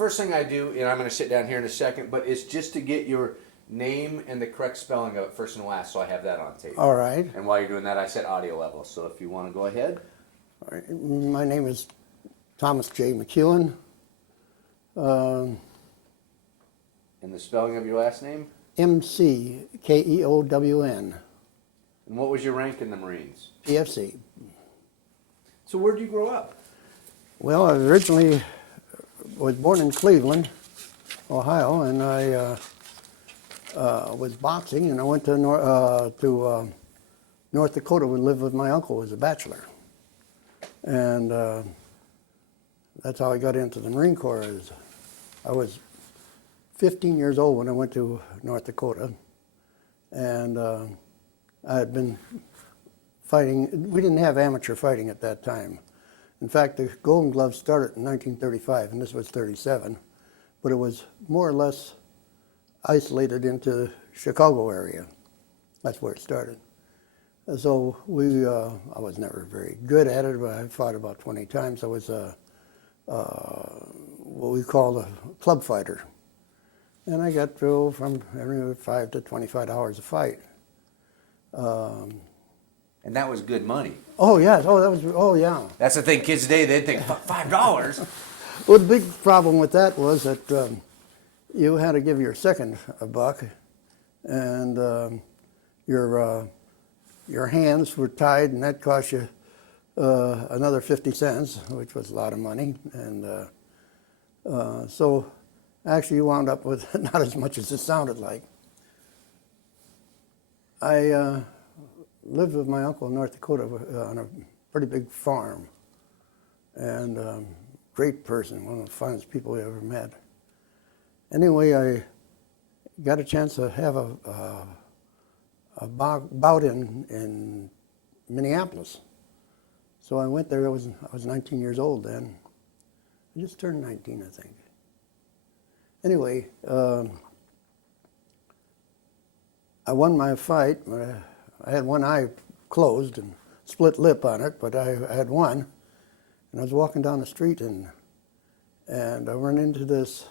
first thing I do, and I'm going to sit down here in a second, but it's just to get your name and the correct spelling of it first and last, so I have that on tape. All right. And while you're doing that, I set audio level. So if you want to go ahead. All right. My name is Thomas J. McKeown. And the spelling of your last name? McKeown. And what was your rank in the Marines? PFC. So where did you grow up? Well, I originally was born in Cleveland, Ohio, and I was boxing, and I went to North Dakota and lived with my uncle as a bachelor. And that's how I got into the Marine Corps. I was 15 years old when I went to North Dakota, and I had been fighting. We didn't have amateur fighting at that time. In fact, the Golden Gloves started in 1935, and this was 37, but it was more or less isolated into the Chicago area. That's where it started. And so I was never very good at it, but I fought about 20 times. I was what we call a club fighter. And I got through from every 5 to 25 hours a fight. And that was good money. Oh, yes. Oh, yeah. That's the thing, kids today, they'd think, $5? Well, the big problem with that was that you had to give your second a buck, and your hands were tied, and that cost you another 50 cents, which was a lot of money. And so actually you wound up with not as much as it sounded like. I lived with my uncle in North Dakota on a pretty big farm, and great person, one of the finest people I ever met. Anyway, I got a chance to have a bout in Minneapolis. So I went there. I was 19 years old then. I just turned 19, I think. Anyway, I won my fight. I had one eye closed and split lip on it, but I had won. And I was walking down the street, and I ran into this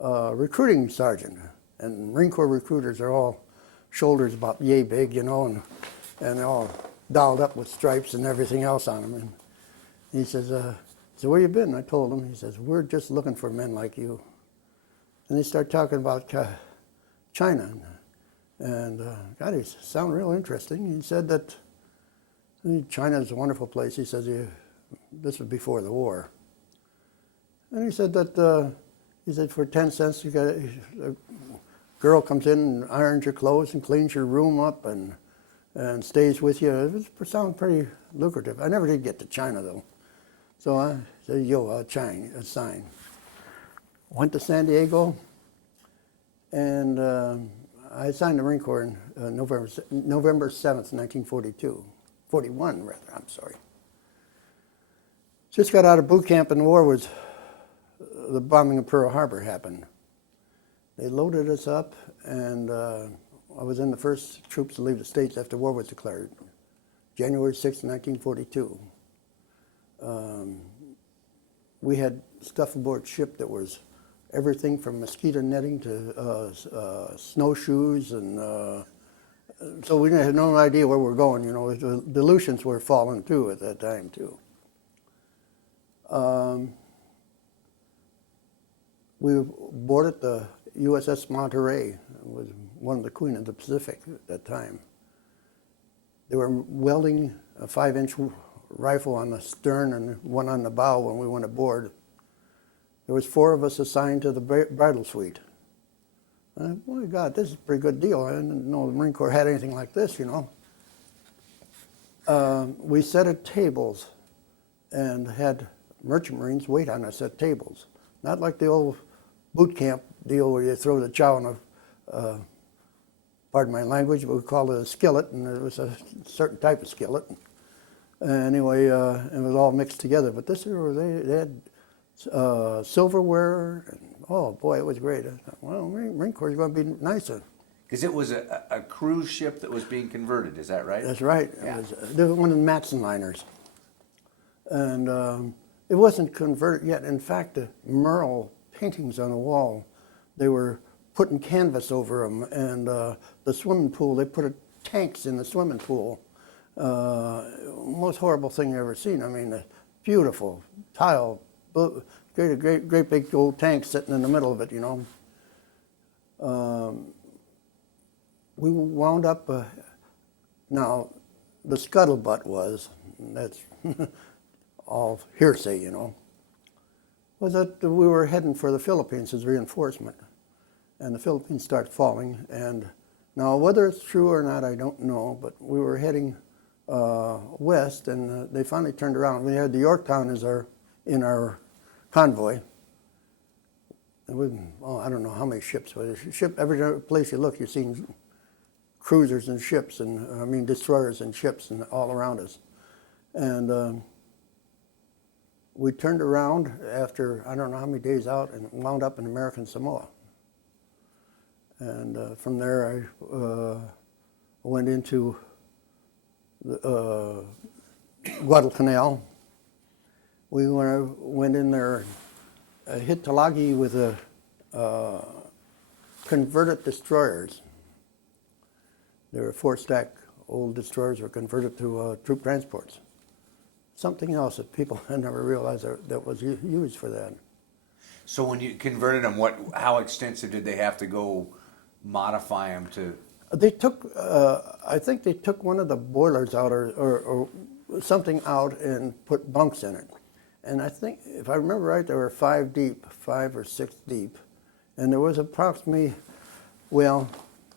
recruiting sergeant. And Marine Corps recruiters are all shoulders about yay big, you know, and they're all dolled up with stripes and everything else on them. And he says, so where you been? I told him. He says, we're just looking for men like you. And they start talking about China. And God, he sounded real interesting. He said that China is a wonderful place. He says, this was before the war. And he said that, for 10 cents, you got a girl comes in and irons your clothes and cleans your room up and stays with you. It sounded pretty lucrative. I never did get to China, though. So I said, I'll sign. Went to San Diego, and I signed the Marine Corps in November 7th, 1942. 41, rather, I'm sorry. Just got out of boot camp, and the bombing of Pearl Harbor happened. They loaded us up, and I was in the first troops to leave the States after war was declared, January 6, 1942. We had stuff aboard ship that was everything from mosquito netting to snowshoes, and so we had no idea where we were going. You know, the Aleutians were falling too at that time too. We boarded the USS Monterey. It was one of the Queen of the Pacific at that time. They were welding a 5-inch rifle on the stern and one on the bow when we went aboard. There was 4 of us assigned to the bridal suite. Oh my God, this is a pretty good deal. I didn't know the Marine Corps had anything like this, you know. We set at tables and had merchant Marines wait on us at tables. Not like the old boot camp deal where you throw the chow in a, pardon my language, but we called it a skillet, and it was a certain type of skillet. Anyway, it was all mixed together. But this year they had silverware, and oh boy, it was great. I thought, well, Marine Corps is going to be nicer. Because it was a cruise ship that was being converted, is that right? That's right. Yeah. It was one of the Matson liners. And It wasn't converted yet. In fact, the mural paintings on the wall, they were putting canvas over them, and the swimming pool, they put tanks in the swimming pool. Most horrible thing you ever seen. I mean, beautiful tile, great big old tank sitting in the middle of it, you know. We wound up, now the scuttlebutt was, that's all hearsay, you know, was that we were heading for the Philippines as reinforcement. And the Philippines start falling. And now whether it's true or not, I don't know, but we were heading west, and they finally turned around. We had the Yorktown as in our convoy. And I don't know how many ships, but every place you look, you've seen cruisers and ships, and I mean destroyers and ships and all around us. And we turned around after I don't know how many days out and wound up in American Samoa. And from there I went into the Guadalcanal. We went in there, hit Tulagi with converted destroyers. They were 4-stack old destroyers were converted to troop transports. Something else that people had never realized that was used for that. So when you converted them, how extensive did they have to go modify them to? They took, I think they took one of the boilers out or something out and put bunks in it. And I think, if I remember right, there were 5 or 6 deep. And there was approximately, well,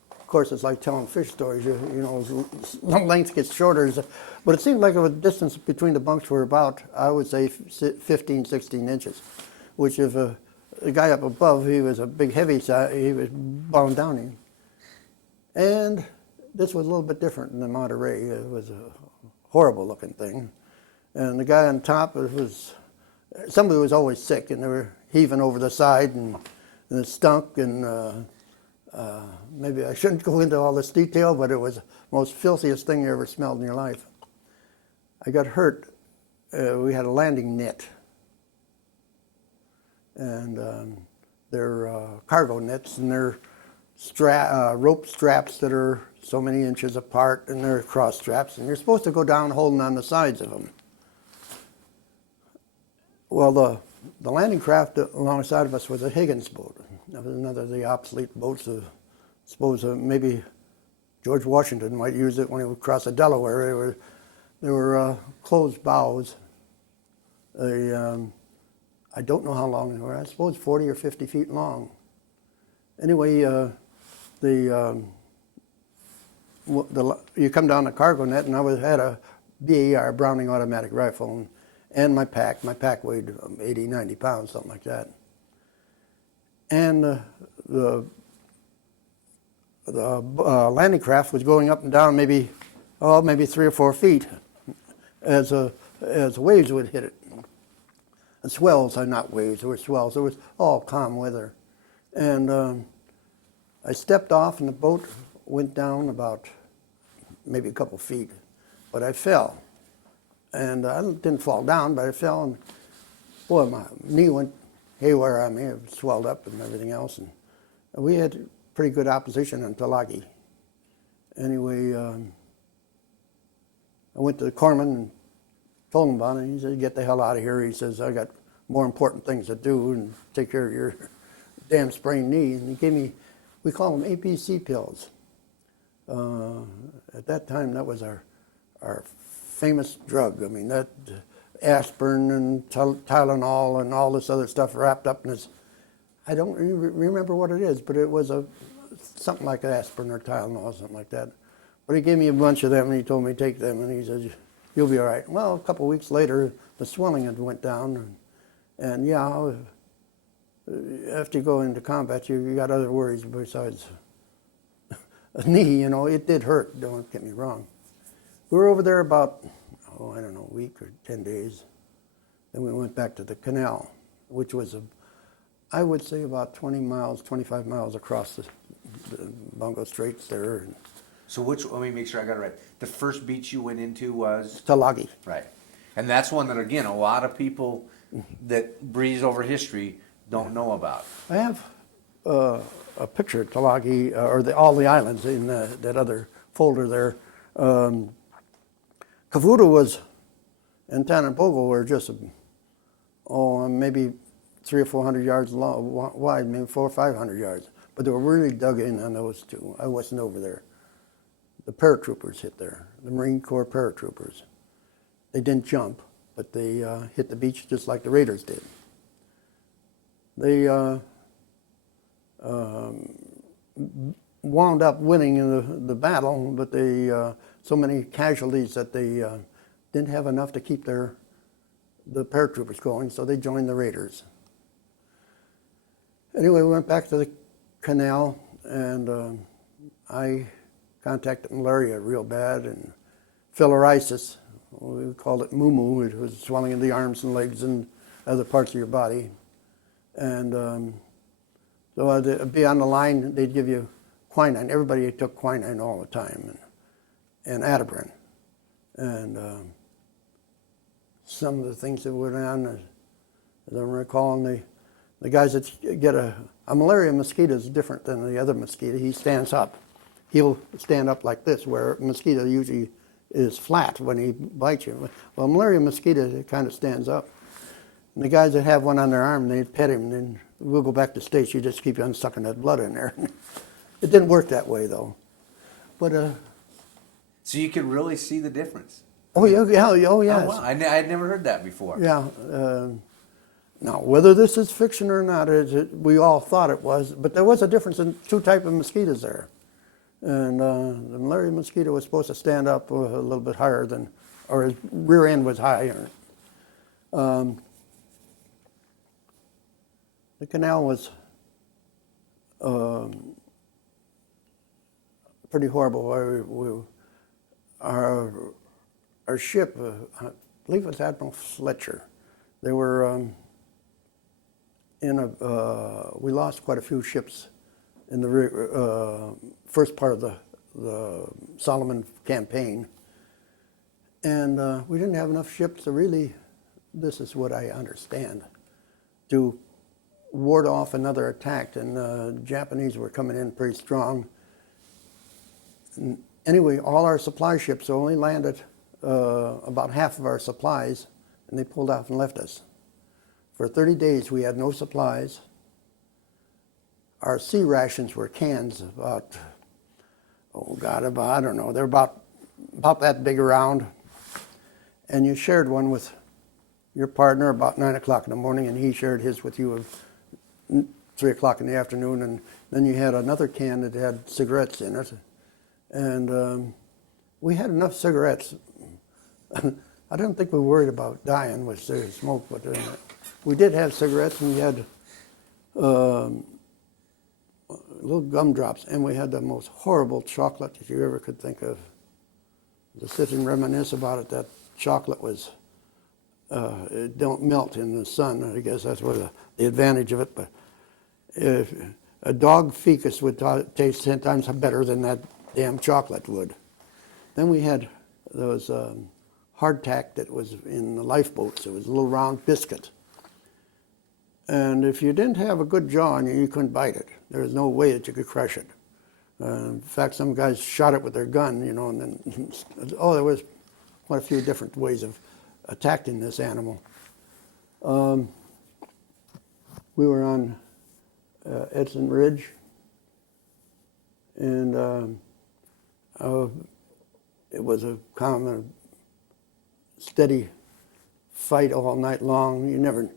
of course, it's like telling fish stories. You know, as length gets shorter. But it seemed like the distance between the bunks were about, I would say, 15, 16 inches. Which if the guy up above, he was a big heavy side, he was bound down him. And this was a little bit different than the Monterey. It was a horrible looking thing. And the guy on top, somebody was always sick, and they were heaving over the side, and it stunk, and maybe I shouldn't go into all this detail, but it was the most filthiest thing you ever smelled in your life. I got hurt. We had a landing net, and they're cargo nets, and they're rope straps that are so many inches apart, and they're cross straps, and you're supposed to go down holding on the sides of them. Well, the landing craft alongside of us was a Higgins boat. That was another of the obsolete boats. I suppose maybe George Washington might use it when he would cross the Delaware. They were closed bows. I don't know how long they were. I suppose 40 or 50 feet long. Anyway, you come down the cargo net, and I had a BAR, Browning automatic rifle, and my pack. My pack weighed 80, 90 pounds, something like that. And the landing craft was going up and down maybe 3 or 4 feet as waves would hit it. And swells, not waves, there were swells. It was all calm weather. And I stepped off, and the boat went down about maybe a couple feet, but I fell. And I didn't fall down, but I fell, and boy, my knee went haywire on me. It swelled up and everything else. And we had pretty good opposition in Tulagi. Anyway, I went to the corpsman and told him about it. And he said, "Get the hell out of here." He says, "I got more important things to do and take care of your damn sprained knee." And he gave me, we call them APC pills. At that time, that was our famous drug. I mean, that aspirin and Tylenol and all this other stuff wrapped up in this. I don't remember what it is, but it was something like aspirin or Tylenol, something like that. But he gave me a bunch of them, and he told me to take them, and he said, "You'll be all right." Well, a couple of weeks later, the swelling had went down, and yeah, after you go into combat, you got other worries besides a knee. You know, it did hurt. Don't get me wrong. We were over there about, I don't know, a week or 10 days. Then we went back to the canal, which was, I would say, about 20 miles, 25 miles across the Bungo Straits there. So let me make sure I got it right. The first beach you went into was? Tulagi. Right. And that's one that, again, a lot of people that breeze over history don't know about? I have a picture of Tulagi, or all the islands in that other folder there. Kafuta was and Tanampogo were just maybe 300 or 400 yards long, wide, maybe 400 or 500 yards. But they were really dug in on those two. I wasn't over there. The paratroopers hit there, the Marine Corps paratroopers. They didn't jump, but they hit the beach just like the Raiders did. They wound up winning in the battle, but they so many casualties that they didn't have enough to keep the paratroopers going, so they joined the Raiders. Anyway, we went back to the canal, and I contracted malaria real bad, and filariasis, we called it moo-moo, it was swelling in the arms and legs and other parts of your body. And so I'd be on the line, they'd give you quinine. Everybody took quinine all the time, and Atibrin. And some of the things that went on, as I'm recalling, the guys that get a malaria mosquito is different than the other mosquito. He stands up. He'll stand up like this, where a mosquito usually is flat when he bites you. Well, a malaria mosquito, it kind of stands up. And the guys that have one on their arm, they'd pet him, and then we'll go back to States, you just keep on sucking that blood in there. It didn't work that way, though. But so you could really see the difference. Oh yeah, oh yes. Oh, wow. I had never heard that before. Yeah. Now, whether this is fiction or not, we all thought it was, but there was a difference in two types of mosquitoes there. And the malaria mosquito was supposed to stand up a little bit higher than, or his rear end was higher. The canal was pretty horrible. Our ship, I believe it was Admiral Fletcher, they were we lost quite a few ships in the first part of the Solomon campaign. And we didn't have enough ships to really, this is what I understand, to ward off another attack. And the Japanese were coming in pretty strong. And anyway, all our supply ships only landed about half of our supplies, and they pulled off and left us. For 30 days, we had no supplies. Our sea rations were cans about, I don't know, they're about that big around. And you shared one with your partner about 9 o'clock in the morning, and he shared his with you at 3 o'clock in the afternoon. And then you had another can that had cigarettes in it. And we had enough cigarettes. I don't think we were worried about dying with the smoke, but we did have cigarettes, and we had little gumdrops, and we had the most horrible chocolate that you ever could think of. To sit and reminisce about it, that chocolate was, it don't melt in the sun. I guess that's what the advantage of it. But if a dog fecus would taste 10 times better than that damn chocolate would. Then we had those hardtack that was in the lifeboats. It was a little round biscuit. And if you didn't have a good jaw on you, you couldn't bite it. There was no way that you could crush it. In fact, some guys shot it with their gun, you know, and then, there was quite a few different ways of attacking this animal. We were on Edson Ridge, and it was a common, steady fight all night long. You never,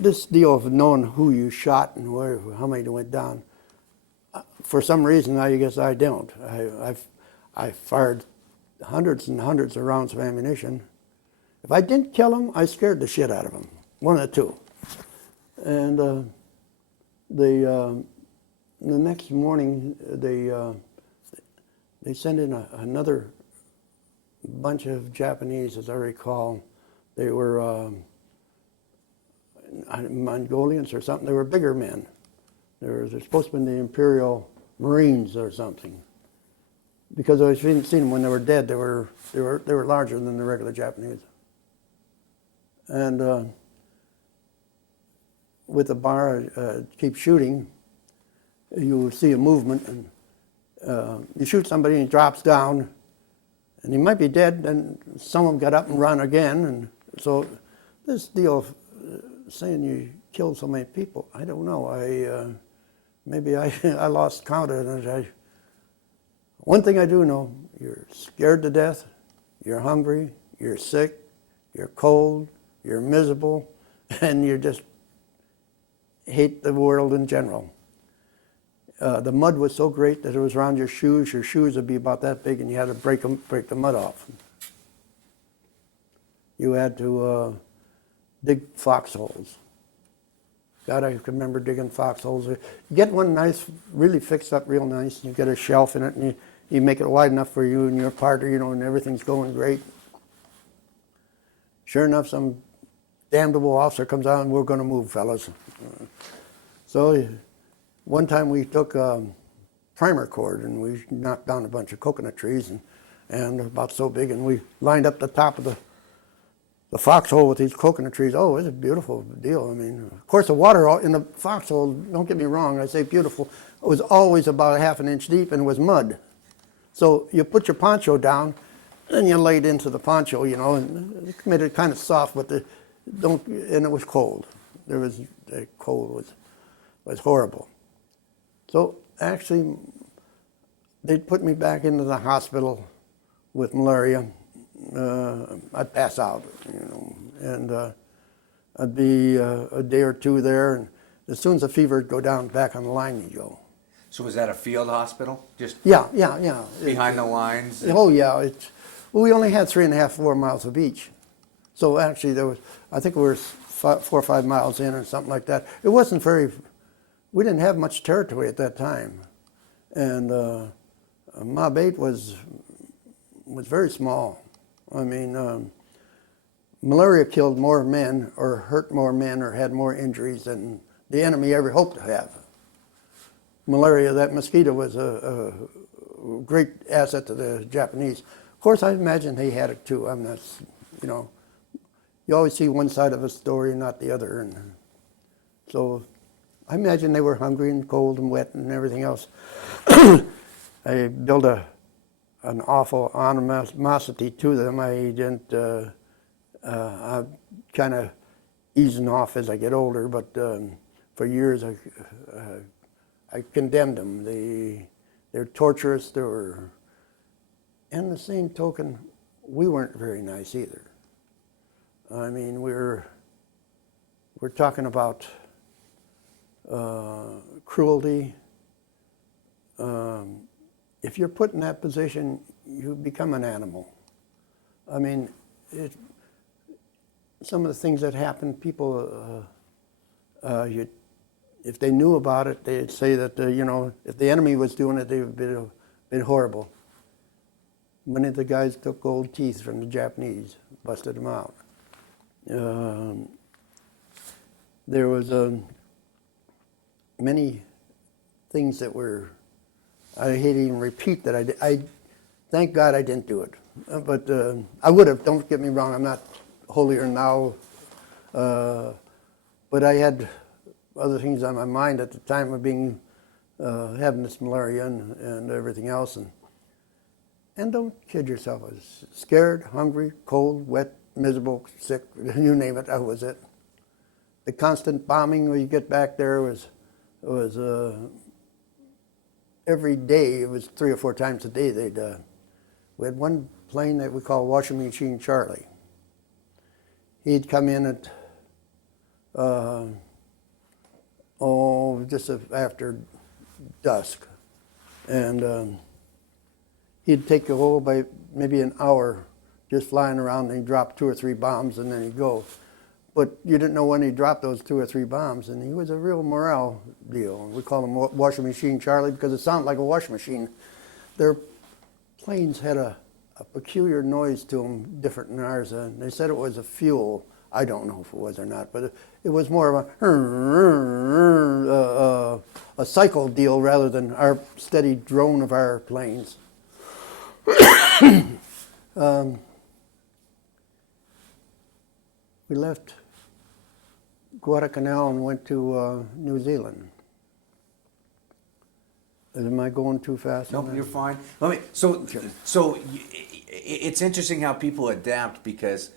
this deal of knowing who you shot and where, how many went down, for some reason, I guess I don't. I fired hundreds and hundreds of rounds of ammunition. If I didn't kill them, I scared the shit out of them, one of the two. And the next morning, they sent in another bunch of Japanese, as I recall. They were Mongolians or something. They were bigger men. They're supposed to be the Imperial Marines or something. Because I've seen them when they were dead. They were larger than the regular Japanese. And with a bar, keep shooting, you see a movement, and you shoot somebody and he drops down, and he might be dead, and some of them got up and run again, and so this deal of saying you killed so many people, I don't know. Maybe I lost count of it. One thing I do know, you're scared to death, you're hungry, you're sick, you're cold, you're miserable, and you just hate the world in general. The mud was so great that it was around your shoes. Your shoes would be about that big, and you had to break the mud off. You had to dig foxholes. God, I can remember digging foxholes. You get one nice, really fixed up real nice, and you get a shelf in it, and you make it wide enough for you and your partner, you know, and everything's going great. Sure enough, some damnable officer comes out, and we're going to move, fellas. So one time we took primer cord, and we knocked down a bunch of coconut trees, and about so big, and we lined up the top of the foxhole with these coconut trees. Oh, it's a beautiful deal. I mean, of course, the water in the foxhole, don't get me wrong, I say beautiful, it was always about a half an inch deep, and it was mud. So you put your poncho down, and you laid into the poncho, you know, and it made it kind of soft, but and it was cold. The cold was horrible. So actually, they'd put me back into the hospital with malaria. I'd pass out, you know, and I'd be a day or two there, and as soon as the fever would go down, back on the line you go. So was that a field hospital? Just Yeah. behind the lines? Oh yeah, well, we only had 3.5, 4 miles of beach, so actually I think we were 4 or 5 miles in or something like that. It wasn't we didn't have much territory at that time, and Mob 8 was very small. I mean, malaria killed more men or hurt more men or had more injuries than the enemy ever hoped to have. Malaria, that mosquito, was a great asset to the Japanese. Of course, I imagine they had it too. I'm not, you know, you always see one side of a story, not the other. And so I imagine they were hungry and cold and wet and everything else. I built an awful animosity to them. I didn't, I'm kind of easing off as I get older, but for years I condemned them. They're torturous, and the same token, we weren't very nice either. I mean, we're talking about cruelty. If you're put in that position, you become an animal. I mean, some of the things that happen, people, if they knew about it, they'd say that, you know, if the enemy was doing it, they would have been horrible. Many of the guys took gold teeth from the Japanese, busted them out. There was many things that were, I hate to even repeat that I thank God I didn't do it. But I would have, don't get me wrong, I'm not holier now. But I had other things on my mind at the time of being, having this malaria and everything else. And don't kid yourself, I was scared, hungry, cold, wet, miserable, sick, you name it, that was it. The constant bombing when you get back there was every day, it was 3 or 4 times a day we had one plane that we call Washington Machine Charlie. He'd come in at, just after dusk, and he'd take a whole by maybe an hour just flying around, and he'd drop 2 or 3 bombs, and then he'd go. But you didn't know when he dropped those 2 or 3 bombs, and he was a real morale deal. We call him Washing Machine Charlie because it sounded like a washing machine. Their planes had a peculiar noise to them, different than ours. They said it was a fuel. I don't know if it was or not, but it was more of a cycle deal rather than our steady drone of our planes. We left Guadalcanal and went to New Zealand. Am I going too fast? Nope, you're fine. It's interesting how people adapt because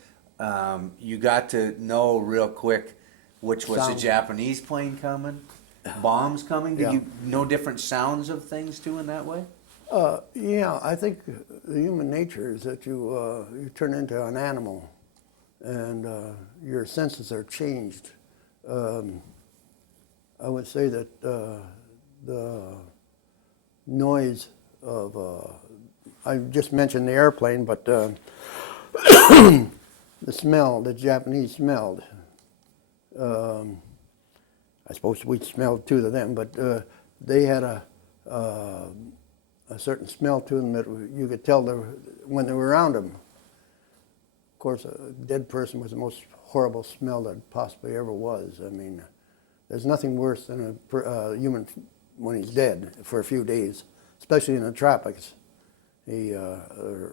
you got to know real quick which was a Japanese plane coming, bombs coming. Did Yeah. you know different sounds of things too in that way? Yeah, I think the human nature is that you turn into an animal, and your senses are changed. I would say that the noise of I just mentioned the airplane, but the smell, the Japanese smelled. I suppose we smelled too to them, but they had a certain smell to them that you could tell when they were around them. Of course, a dead person was the most horrible smell that possibly ever was. I mean, there's nothing worse than a human when he's dead for a few days, especially in the tropics. The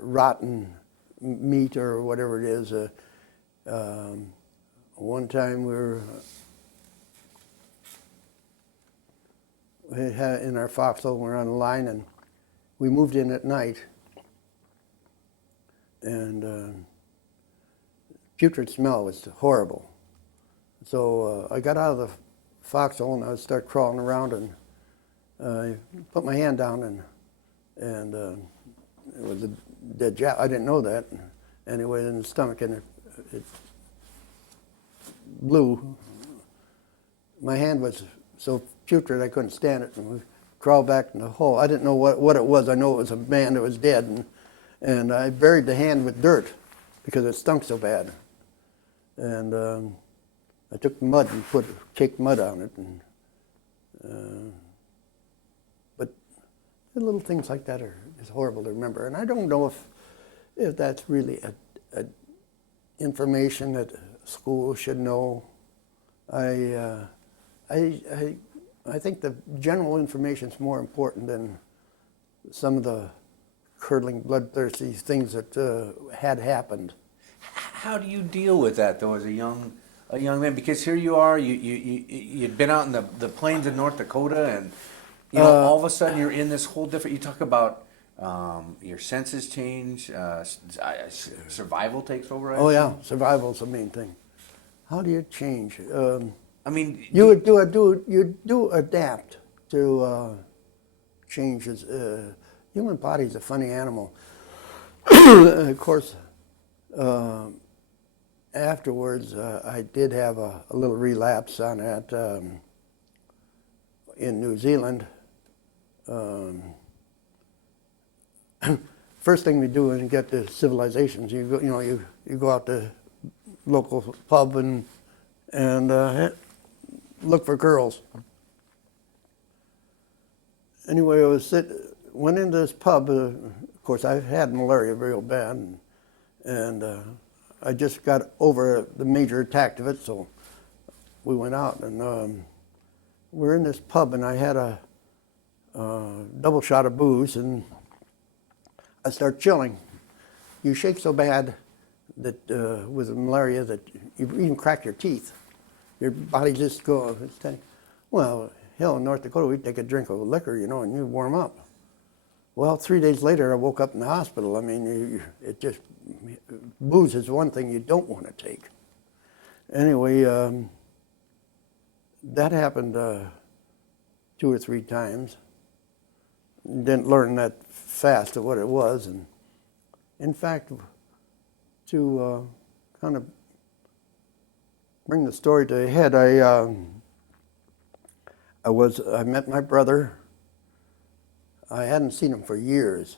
rotten meat or whatever it is. One time we had in our foxhole, we were on the line, and we moved in at night, and putrid smell was horrible. So I got out of the foxhole and I would start crawling around, and I put my hand down, and it was a dead Jap. I didn't know that. Anyway, in the stomach, and it blew. My hand was so putrid I couldn't stand it, and we crawled back in the hole. I didn't know what it was. I know it was a man that was dead, and I buried the hand with dirt because it stunk so bad. And I took the mud and caked mud on it, and but the little things like that is horrible to remember. And I don't know if that's really a information that schools should know. I think the general information is more important than some of the curdling, bloodthirsty things that had happened. How do you deal with that though, as a young man? Because here you are, you'd been out in the plains of North Dakota, and all of a sudden you're in this whole different. You talk about your senses change, survival takes over. Oh yeah, survival's the main thing. How do you change? I mean, you do adapt to changes. Human body's a funny animal. Of course, afterwards, I did have a little relapse on that in New Zealand. First thing we do when you get to civilizations, you go out to local pub and look for girls. Anyway, went into this pub. Of course, I've had malaria real bad, and I just got over the major attack of it. So we went out, and we're in this pub, and I had a double shot of booze, and I start chilling. You shake so bad that with malaria that you even crack your teeth. Your body just goes. Well, hell, in North Dakota, we'd take a drink of liquor, and you warm up. Well, 3 days later, I woke up in the hospital. I mean, booze is one thing you don't want to take. Anyway, that happened 2 or 3 times. Didn't learn that fast of what it was, and in fact, to kind of bring the story to a head, I met my brother. I hadn't seen him for years.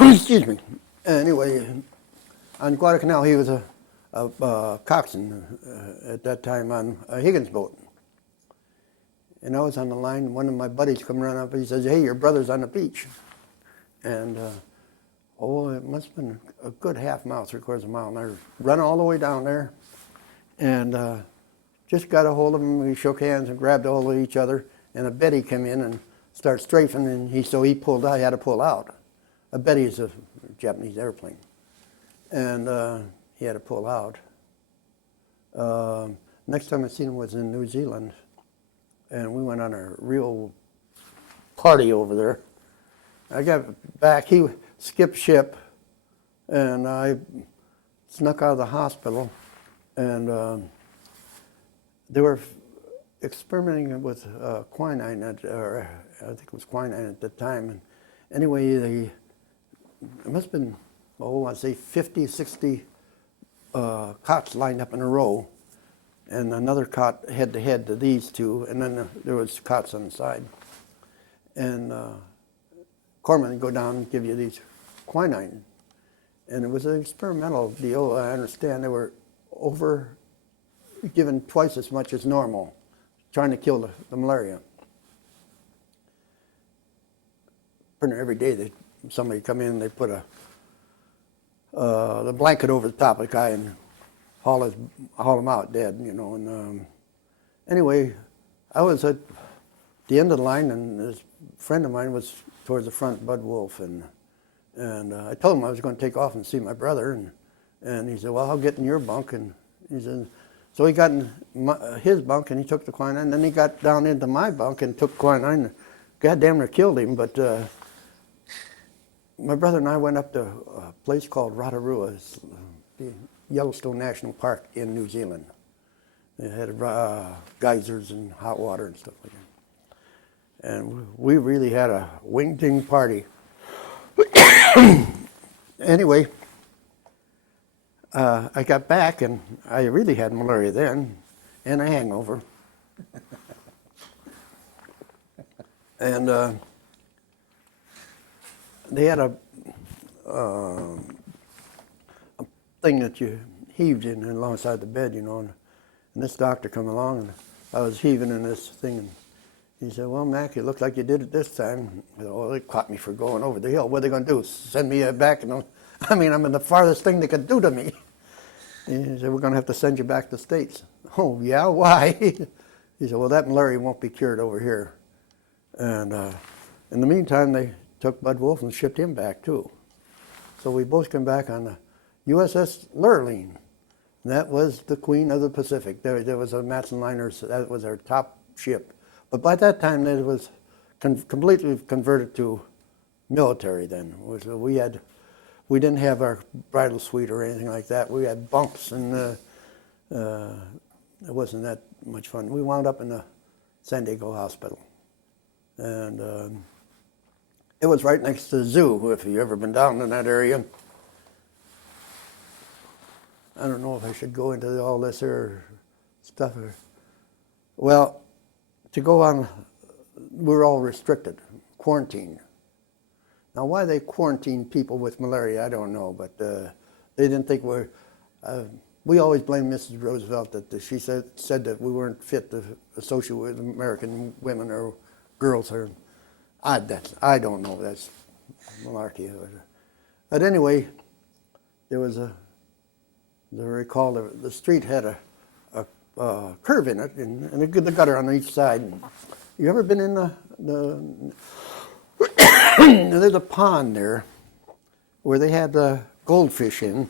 Excuse me. Anyway, on Guadalcanal, he was a coxswain at that time on a Higgins boat. And I was on the line, and one of my buddies come running up, and he says, "Hey, your brother's on the beach." And it must have been a good half mile, 3/4 mile. And I run all the way down there, and just got a hold of him. We shook hands and grabbed a hold of each other. And a Betty came in and started strafing, and he pulled out. He had to pull out. A Betty is a Japanese airplane, and he had to pull out. Next time I seen him was in New Zealand, and we went on a real party over there. I got back, he skipped ship, and I snuck out of the hospital, and they were experimenting with quinine, or I think it was quinine at the time. And anyway, it must have been, I'd say 50, 60 cots lined up in a row, and another cot head to head to these two, and then there was cots on the side. And corpsmen would go down and give you these quinine. And it was an experimental deal. I understand they were given twice as much as normal, trying to kill the malaria. Pretty much every day somebody come in, they put the blanket over the top of the guy and haul him out dead, you know. And anyway, I was at the end of the line, and this friend of mine was towards the front, Bud Wolf, and I told him I was going to take off and see my brother, and he said, well, I'll get in your bunk, and he said, so he got in his bunk and he took the quinine, and then he got down into my bunk and took quinine, and goddamn near killed him. But my brother and I went up to a place called Rotorua, the Yellowstone National Park in New Zealand. They had geysers and hot water and stuff like that. And we really had a wing-ting party. Anyway, I got back, and I really had malaria then, and a hangover. And they had a thing that you heaved in alongside the bed, you know, and this doctor come along, and I was heaving in this thing, and he said, well, Mac, it looked like you did it this time. I said, well, they caught me for going over the hill. What are they going to do, send me back? And I'm in the farthest thing they could do to me. He said, we're going to have to send you back to the States. Oh, yeah, why? He said, well, that malaria won't be cured over here. And in the meantime, they took Bud Wolf and shipped him back, too. So we both came back on the USS Lurleen. That was the Queen of the Pacific. There was a Matson liner, so that was our top ship. But by that time, it was completely converted to military then. We didn't have our bridal suite or anything like that. We had bunks, and it wasn't that much fun. We wound up in the San Diego hospital. And it was right next to the zoo, if you've ever been down in that area. I don't know if I should go into all this or stuff. Well, to go on, we're all restricted, quarantined. Now, why they quarantine people with malaria, I don't know, but they didn't think we always blame Mrs. Roosevelt that she said that we weren't fit to associate with American women or girls. I don't know, that's malarkey. But anyway, there was recall the street had a curve in it, and the gutter on each side. You ever been in there's a pond there where they had goldfish in,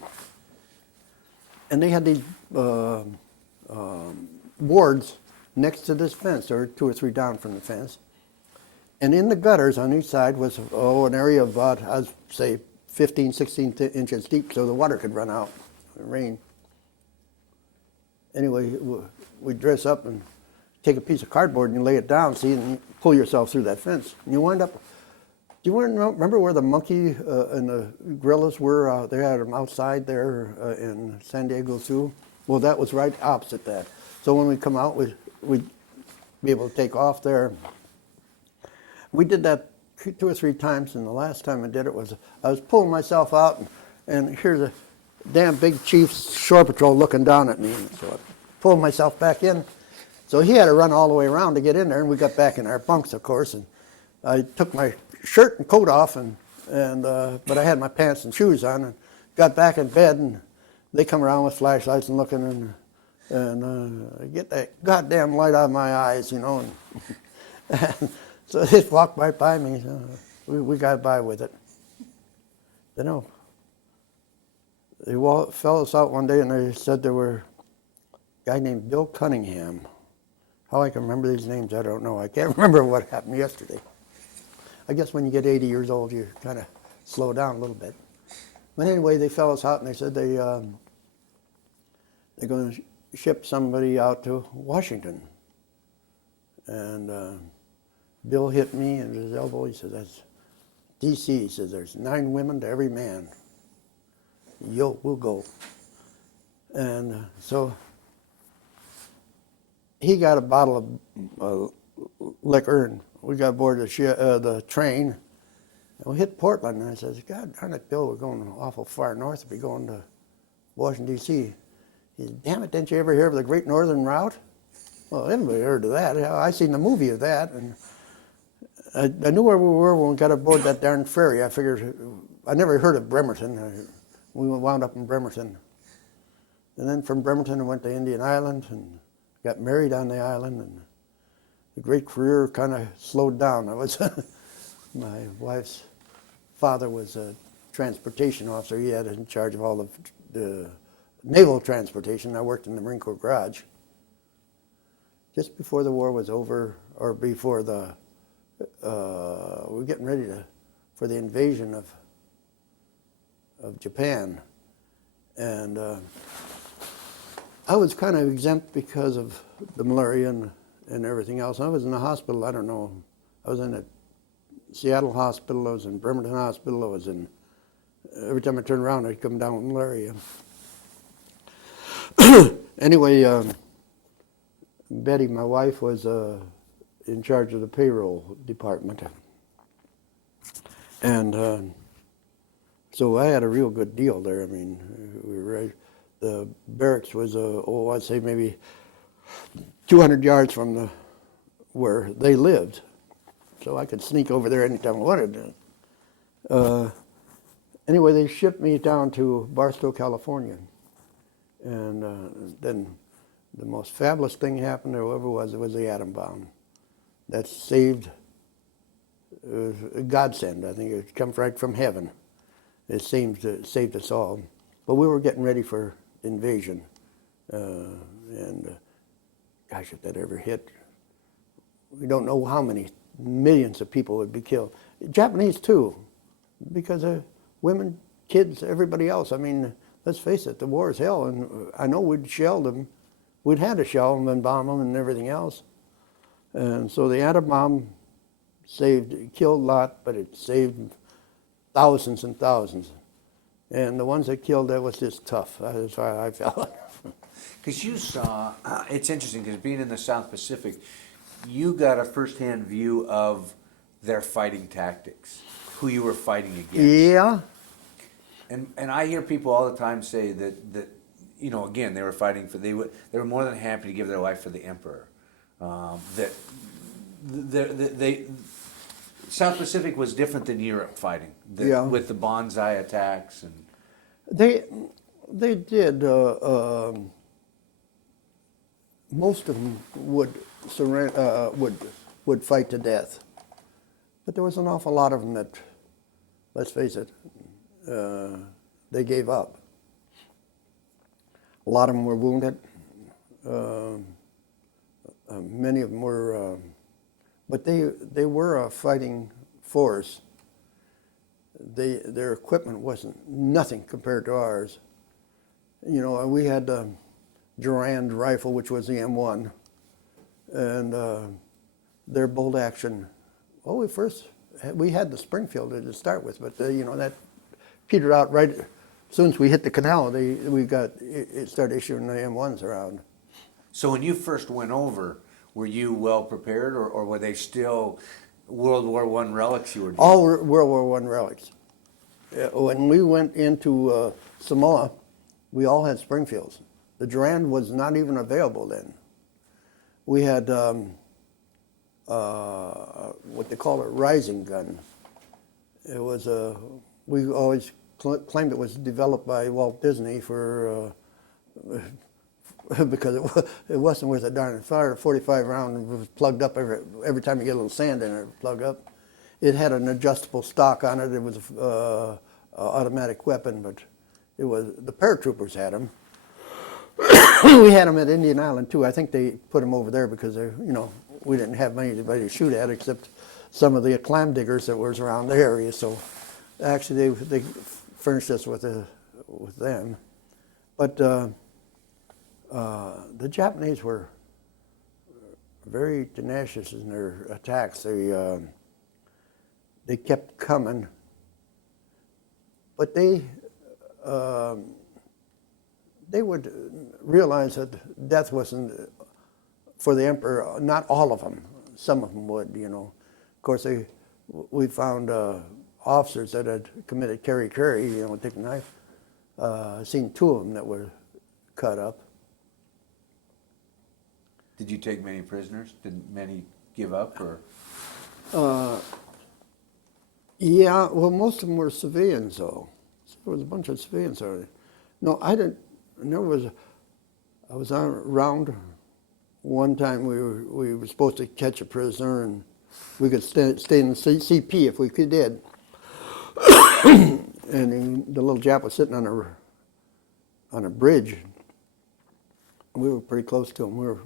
and they had these boards next to this fence, or 2 or 3 down from the fence. And in the gutters on each side was an area of about, I'd say, 15, 16 inches deep, so the water could run out, rain. Anyway, we'd dress up and take a piece of cardboard and you lay it down, see, and you pull yourself through that fence. And you wind up, do you remember where the monkey and the gorillas were? They had them outside there in San Diego Zoo. Well, that was right opposite that. So when we come out, we'd be able to take off there. We did that 2 or 3 times, and the last time I did it was, I was pulling myself out, and here's a damn big chief shore patrol looking down at me. So I pulled myself back in. So he had to run all the way around to get in there, and we got back in our bunks, of course, and I took my shirt and coat off, but I had my pants and shoes on, and got back in bed, and they come around with flashlights and looking, and get that goddamn light out of my eyes, you know. And so they just walked right by me. So we got by with it. You know, they fell us out one day, and they said there were guy named Bill Cunningham. How I can remember these names, I don't know. I can't remember what happened yesterday. I guess when you get 80 years old, you kind of slow down a little bit. But anyway, they fell us out and they said they're going to ship somebody out to Washington. And Bill hit me in his elbow. He said, that's D.C. He says, there's 9 women to every man. Yo, we'll go. And so he got a bottle of liquor, and we got aboard the train, and we hit Portland. And I said, God darn it, Bill, we're going awful far north. We're going to Washington, D.C. He said, damn it, didn't you ever hear of the Great Northern Route? Well, everybody heard of that. I seen the movie of that, and I knew where we were when we got aboard that darn ferry. I figured, I never heard of Bremerton. We wound up in Bremerton. And then from Bremerton, I went to Indian Island and got married on the island, and the great career kind of slowed down. I was my wife's father was a transportation officer. He had in charge of all the naval transportation. I worked in the Marine Corps garage. Just before the war was over, or before the we were getting ready for the invasion of Japan, and I was kind of exempt because of the malaria and everything else. I was in the hospital, I don't know, I was in a Seattle hospital, I was in Bremerton hospital, I was in, every time I turned around I'd come down with malaria. Anyway, Betty, my wife, was in charge of the payroll department. And so I had a real good deal there. I mean, we were right. The barracks was, I'd say maybe 200 yards from where they lived. So I could sneak over there anytime I wanted to. Anyway, they shipped me down to Barstow, California. And then the most fabulous thing happened there ever was, it was the atom bomb. That saved, a godsend. I think it come right from heaven. It saved us all. But we were getting ready for invasion. And gosh, if that ever hit, we don't know how many millions of people would be killed. Japanese too, because of women, kids, everybody else. I mean, let's face it, the war is hell, and I know we'd shelled them. We'd had to shell them and bomb them and everything else. And so the atom bomb killed a lot, but it saved thousands and thousands. And the ones that killed, that was just tough. That's how I felt. Because you saw, it's interesting, because being in the South Pacific, you got a firsthand view of their fighting tactics, who you were fighting against. Yeah. And I hear people all the time say that you know, again, they were fighting for, they were more than happy to give their life for the emperor. That they South Pacific was different than Europe fighting, with the bonsai attacks and. They did. Most of them would surrender, would fight to death, but there was an awful lot of them that, let's face it, they gave up. A lot of them were wounded. Many of them were, but they were a fighting force. Their equipment wasn't nothing compared to ours. You know, we had the Durand rifle, which was the M1, and their bolt action. Well, we had the Springfield to start with, but you know, that petered out right as soon as we hit the canal. It started issuing the M1s around. So when you first went over, were you well prepared, or were they still World War I relics you were doing? All World War I relics. When we went into Samoa, we all had Springfields. The Durand was not even available then. We had what they call a rising gun. It was we always claimed it was developed by Walt Disney for because it wasn't worth a darn. It fired a 45 round and was plugged up every time you get a little sand in it, it would plug up. It had an adjustable stock on it. It was an automatic weapon, but it was the paratroopers had them. we had them at Indian Island too. I think they put them over there because they, we didn't have anybody to shoot at except some of the clam diggers that was around the area. So actually, they furnished us with them. But the Japanese were very tenacious in their attacks. They kept coming, but they would realize that death wasn't for the emperor. Not all of them. Some of them would, Of course, we found officers that had committed carry, with a knife. Seen 2 of them that were cut up. Did you take many prisoners? Did many give up, or? Yeah, well, most of them were civilians, though. There was a bunch of civilians there. No, I didn't. I was around one time. We were supposed to catch a prisoner, and we could stay in the CP if we did. And the little Jap was sitting on a bridge. We were pretty close to him. We were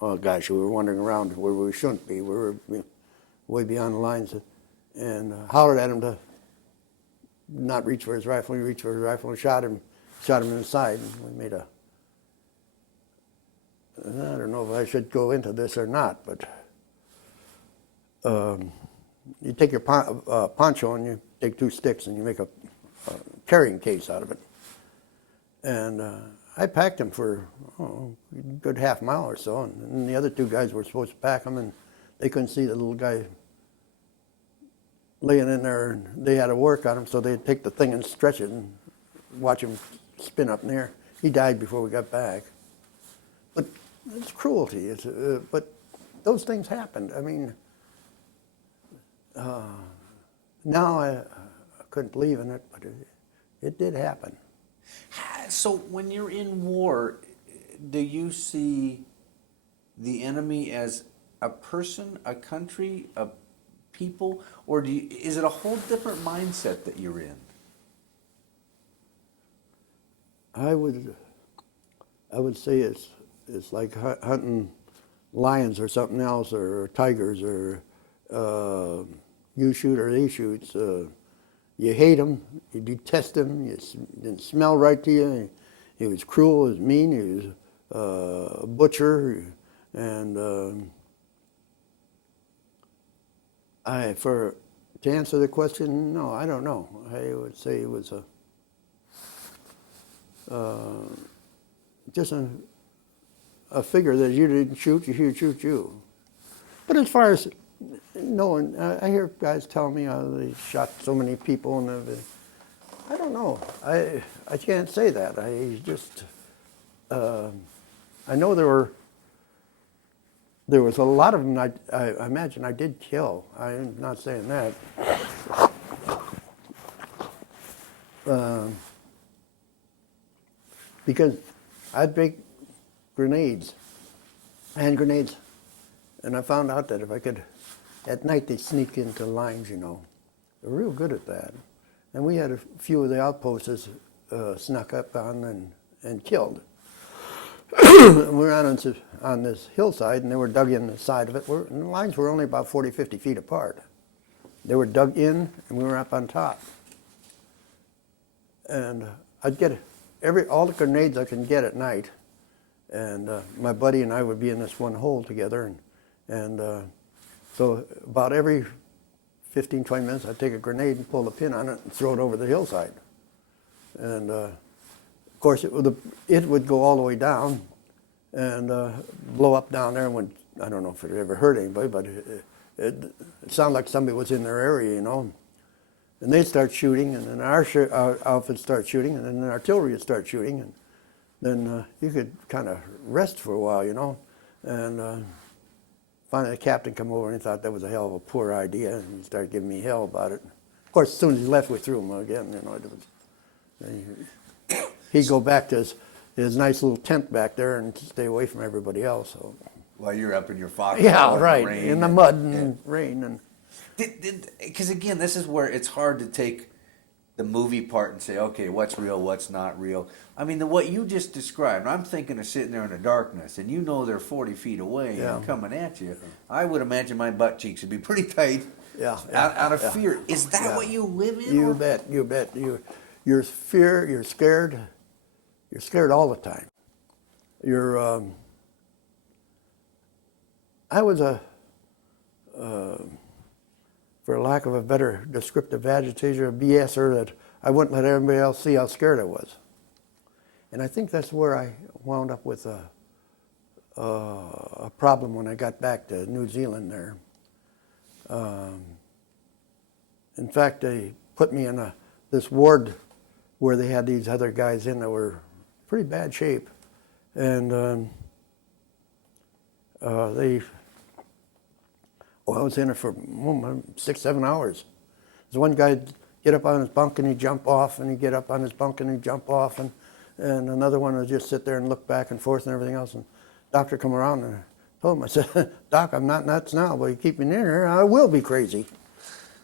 wandering around where we shouldn't be. We were way beyond the lines, and hollered at him to not reach for his rifle. He reached for his rifle and shot him in the side. And we made I don't know if I should go into this or not, but you take your poncho and you take 2 sticks and you make a carrying case out of it. And I packed him for a good half mile or so, and then the other 2 guys were supposed to pack him, and they couldn't see the little guy laying in there, and they had to work on him, so they'd take the thing and stretch it and watch him spin up in the air. He died before we got back. But it's cruelty. But those things happened. I mean, now I couldn't believe in it, but it did happen. So when you're in war, do you see the enemy as a person, a country, a people, or is it a whole different mindset that you're in? I would say it's like hunting lions or something else, or tigers, or you shoot or they shoot. You hate him, you detest him, he didn't smell right to you, he was cruel, he was mean, he was a butcher, and to answer the question, no, I don't know. I would say it was just a figure that you didn't shoot, he would shoot you. But as far as knowing, I hear guys tell me they shot so many people, and I don't know. I can't say that. I just I know there was a lot of them. I imagine I did kill. I'm not saying that. Because I'd make hand grenades, and I found out that if I could. At night, they sneak into lines, They're real good at that. And we had a few of the outposts snuck up on and killed. We were on this hillside, and they were dug in the side of it. And the lines were only about 40, 50 feet apart. They were dug in, and we were up on top. And I'd get all the grenades I can get at night. And my buddy and I would be in this one hole together, and so about every 15, 20 minutes, I'd take a grenade and pull the pin on it and throw it over the hillside. And of course, it would go all the way down and blow up down there. And I don't know if it ever hurt anybody, but it sounded like somebody was in their area, And they'd start shooting, and then our outfit start shooting, and then the artillery would start shooting, and then you could kind of rest for a while, And finally, the captain come over and he thought that was a hell of a poor idea, and he started giving me hell about it. Of course, as soon as he left, we threw him again. He'd go back to his nice little tent back there and stay away from everybody else. So. While you're up in your fox. Yeah, right, in the mud and rain. Because again, this is where it's hard to take the movie part and say, okay, what's real, what's not real. I mean, what you just described, I'm thinking of sitting there in the darkness, and you know they're 40 feet away Yeah. and coming at you. I would imagine my butt cheeks would be pretty tight. Yeah, Out of yeah. fear. Is that Yeah. what you live in? You or- bet, you bet. You're fear. You're scared. You're scared all the time. You're. I was for lack of a better descriptive adjective, a BSer that I wouldn't let everybody else see how scared I was. And I think that's where I wound up with a problem when I got back to New Zealand there. In fact, they put me in this ward where they had these other guys in that were pretty bad shape. And I was in it for 6-7 hours. There's one guy get up on his bunk and he'd jump off, and he'd get up on his bunk and he'd jump off, and another one would just sit there and look back and forth and everything else. And doctor come around and I told him, I said, Doc, I'm not nuts now, but you keep me near here, I will be crazy.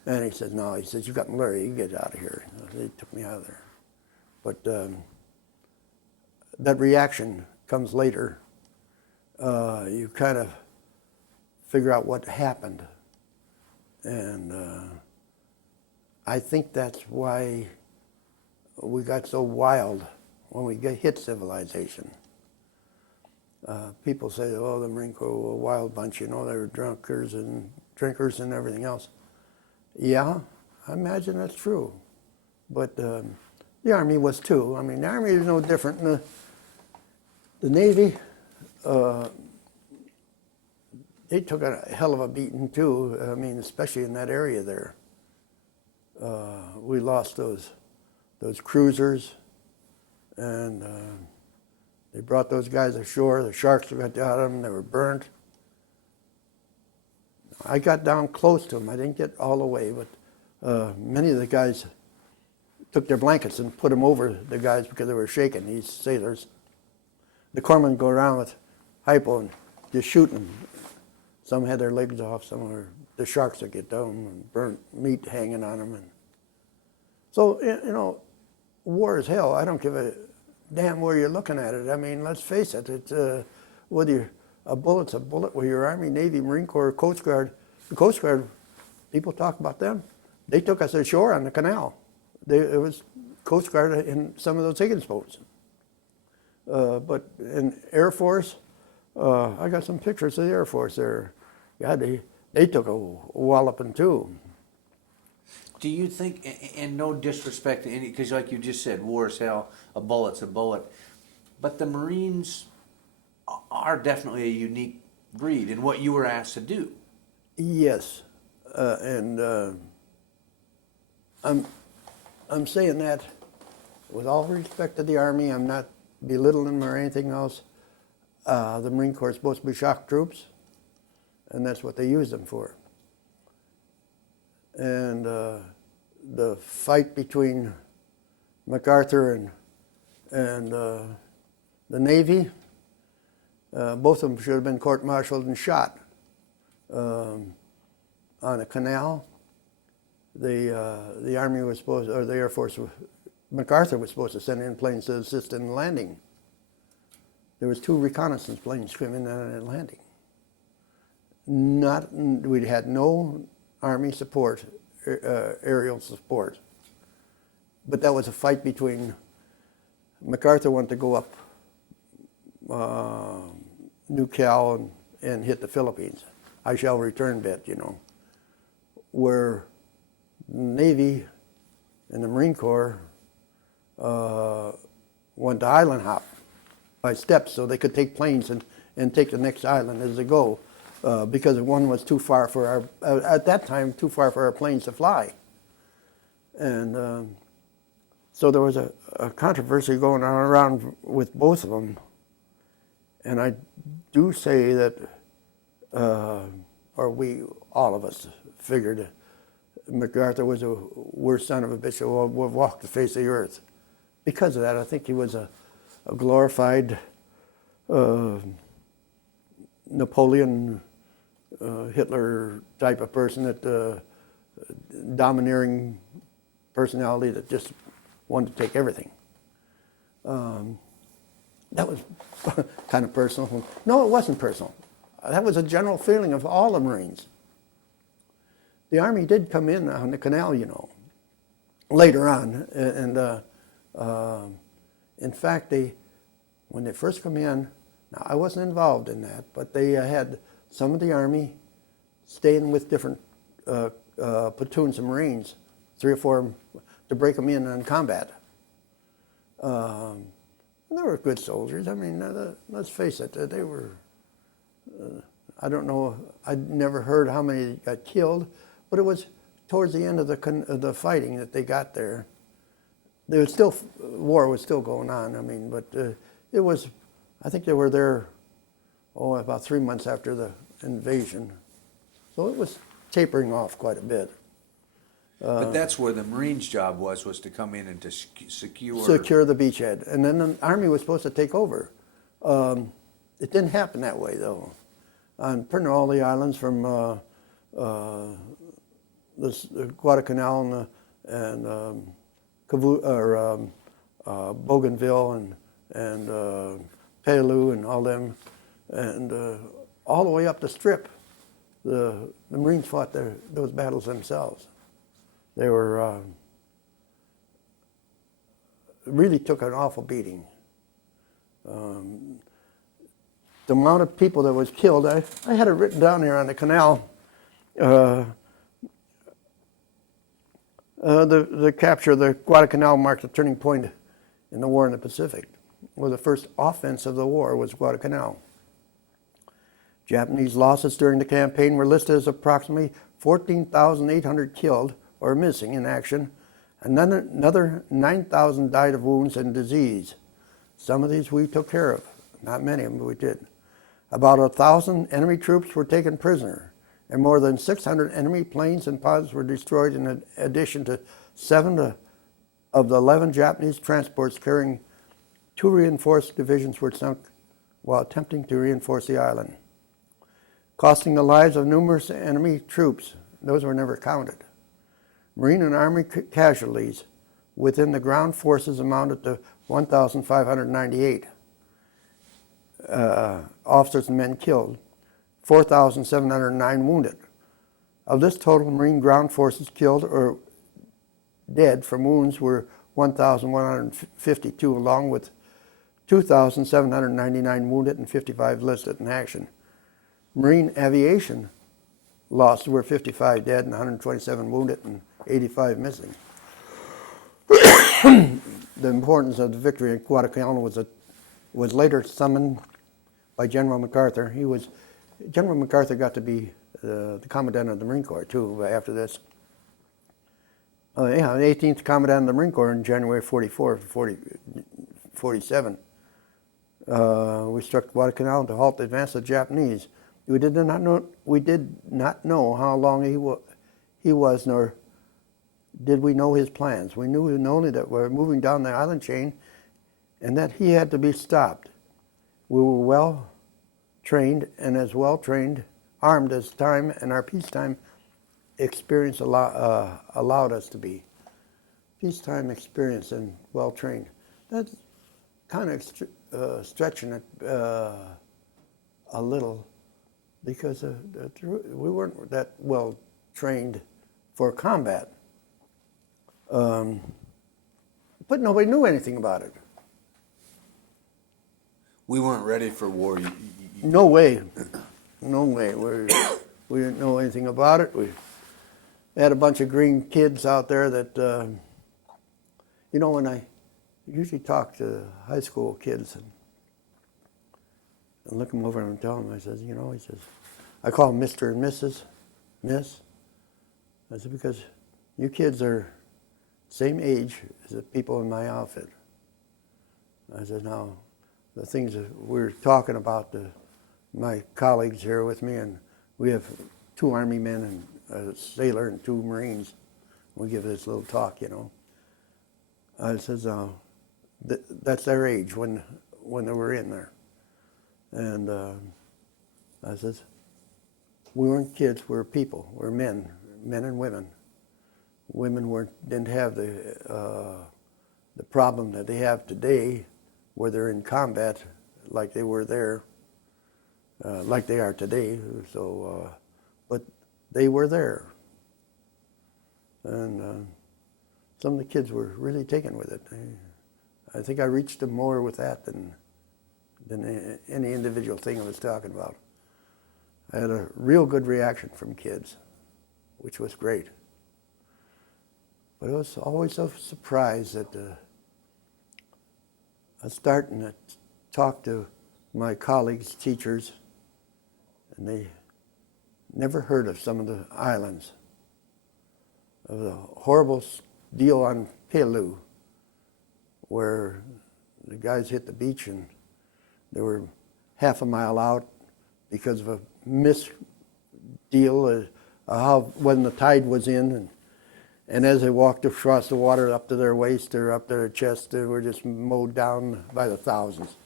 And he said, no, he says, you got malaria, you get out of here. They took me out of there. But that reaction comes later. You kind of figure out what happened. And I think that's why we got so wild when we hit civilization. People say, oh, the Marine Corps were a wild bunch, you know, they were drunkards and drinkers and everything else. Yeah, I imagine that's true. But the Army was too. I mean, the Army is no different. The Navy, they took a hell of a beating too. I mean, especially in that area there. We lost those cruisers, and they brought those guys ashore. The sharks got out of them. They were burnt. I got down close to them. I didn't get all the way, but many of the guys took their blankets and put them over the guys because they were shaking, these sailors. The corpsmen go around with hypo and just shoot them. Some had their legs off, some were the sharks would get down and burnt meat hanging on them. And so, you know, war is hell. I don't give a damn where you're looking at it. I mean, let's face it, it's whether a bullet's a bullet, whether you're Army, Navy, Marine Corps, Coast Guard. The Coast Guard, people talk about them. They took us ashore on the canal. It was Coast Guard in some of those Higgins boats. But in Air Force, I got some pictures of the Air Force there. Yeah, they took a walloping too. Do you think, and no disrespect to any, because like you just said, war is hell, a bullet's a bullet, but the Marines are definitely a unique breed in what you were asked to do. Yes, and I'm saying that with all respect to the Army. I'm not belittling them or anything else. The Marine Corps is supposed to be shock troops, and that's what they use them for. And the fight between MacArthur and the Navy, both of them should have been court-martialed and shot on a canal. The Army was supposed, or the Air Force, MacArthur was supposed to send in planes to assist in landing. There was 2 reconnaissance planes coming in and landing. We had no Army support, aerial support. But that was a fight between, MacArthur wanted to go up New Cal and hit the Philippines. I shall return bit, you know. Where Navy and the Marine Corps went to island hop by steps so they could take planes and take the next island as they go. Because one was too far for our, at that time, too far for our planes to fly. And so there was a controversy going on around with both of them. And I do say that, or we, all of us, figured MacArthur was a worst son of a bitch who walked the face of the earth. Because of that, I think he was a glorified Napoleon, Hitler type of person, that domineering personality that just wanted to take everything. That was kind of personal. No, it wasn't personal. That was a general feeling of all the Marines. The Army did come in on the canal, you know, later on. And in fact, when they first come in, now I wasn't involved in that, but they had some of the Army staying with different platoons of Marines, 3 or 4, to break them in on combat. They were good soldiers. I mean, let's face it, they were, I don't know, I'd never heard how many got killed, but it was towards the end of the fighting that they got there. There was still, war was still going on, I mean, but it was, I think they were there, about 3 months after the invasion. So it was tapering off quite a bit. But that's where the Marines' job was to come in and to secure... Secure the beachhead. And then the Army was supposed to take over. It didn't happen that way, though. On pretty much all the islands from the Guadalcanal and Bougainville and Peleliu and all them, and all the way up the Strip, the Marines fought those battles themselves. They were really took an awful beating. The amount of people that was killed, I had it written down here on the canal. The capture of the Guadalcanal marked a turning point in the war in the Pacific, where the first offense of the war was Guadalcanal. Japanese losses during the campaign were listed as approximately 14,800 killed or missing in action, and another 9,000 died of wounds and disease. Some of these we took care of, not many of them, but we did. About 1,000 enemy troops were taken prisoner, and more than 600 enemy planes and pilots were destroyed, in addition to 7 of the 11 Japanese transports carrying 2 reinforced divisions were sunk while attempting to reinforce the island, costing the lives of numerous enemy troops. Those were never counted. Marine and Army casualties within the ground forces amounted to 1,598 officers and men killed, 4,709 wounded. Of this total, Marine ground forces killed or dead from wounds were 1,152, along with 2,799 wounded and 55 listed in action. Marine aviation losses were 55 dead and 127 wounded and 85 missing. The importance of the victory at Guadalcanal was later summoned by General MacArthur. General MacArthur got to be the Commandant of the Marine Corps too after this. The 18th Commandant of the Marine Corps in January 47. We struck Guadalcanal to halt the advance of the Japanese. We did not know how long he was, nor did we know his plans. We knew only that we were moving down the island chain and that he had to be stopped. We were well trained, and as well trained, armed as time and our peacetime experience allowed us to be. Peacetime experience and well trained. That's kind of stretching it a little, because we weren't that well trained for combat. But nobody knew anything about it. We weren't ready for war. No way. No way. We didn't know anything about it. We had a bunch of green kids out there that, when I usually talk to high school kids and look them over and tell them, I says, he says, I call them Mr. and Mrs. Miss. I said, because you kids are same age as the people in my outfit. I said, now, the things that we're talking about, my colleagues here with me, and we have 2 Army men and a sailor and 2 Marines. We give this little talk, I says, that's their age when they were in there. And I says, we weren't kids, we were people. We're men and women. women didn't have the problem that they have today, where they're in combat like they were there, like they are today. So, but they were there, and some of the kids were really taken with it. I think I reached them more with that than any individual thing I was talking about. I had a real good reaction from kids, which was great. But it was always a surprise that I was starting to talk to my colleagues, teachers, and they never heard of some of the islands, of the horrible deal on Peleliu, where the guys hit the beach and they were half a mile out because of a misdeal when the tide was in, and as they walked across the water up to their waist or up to their chest, they were just mowed down by the thousands.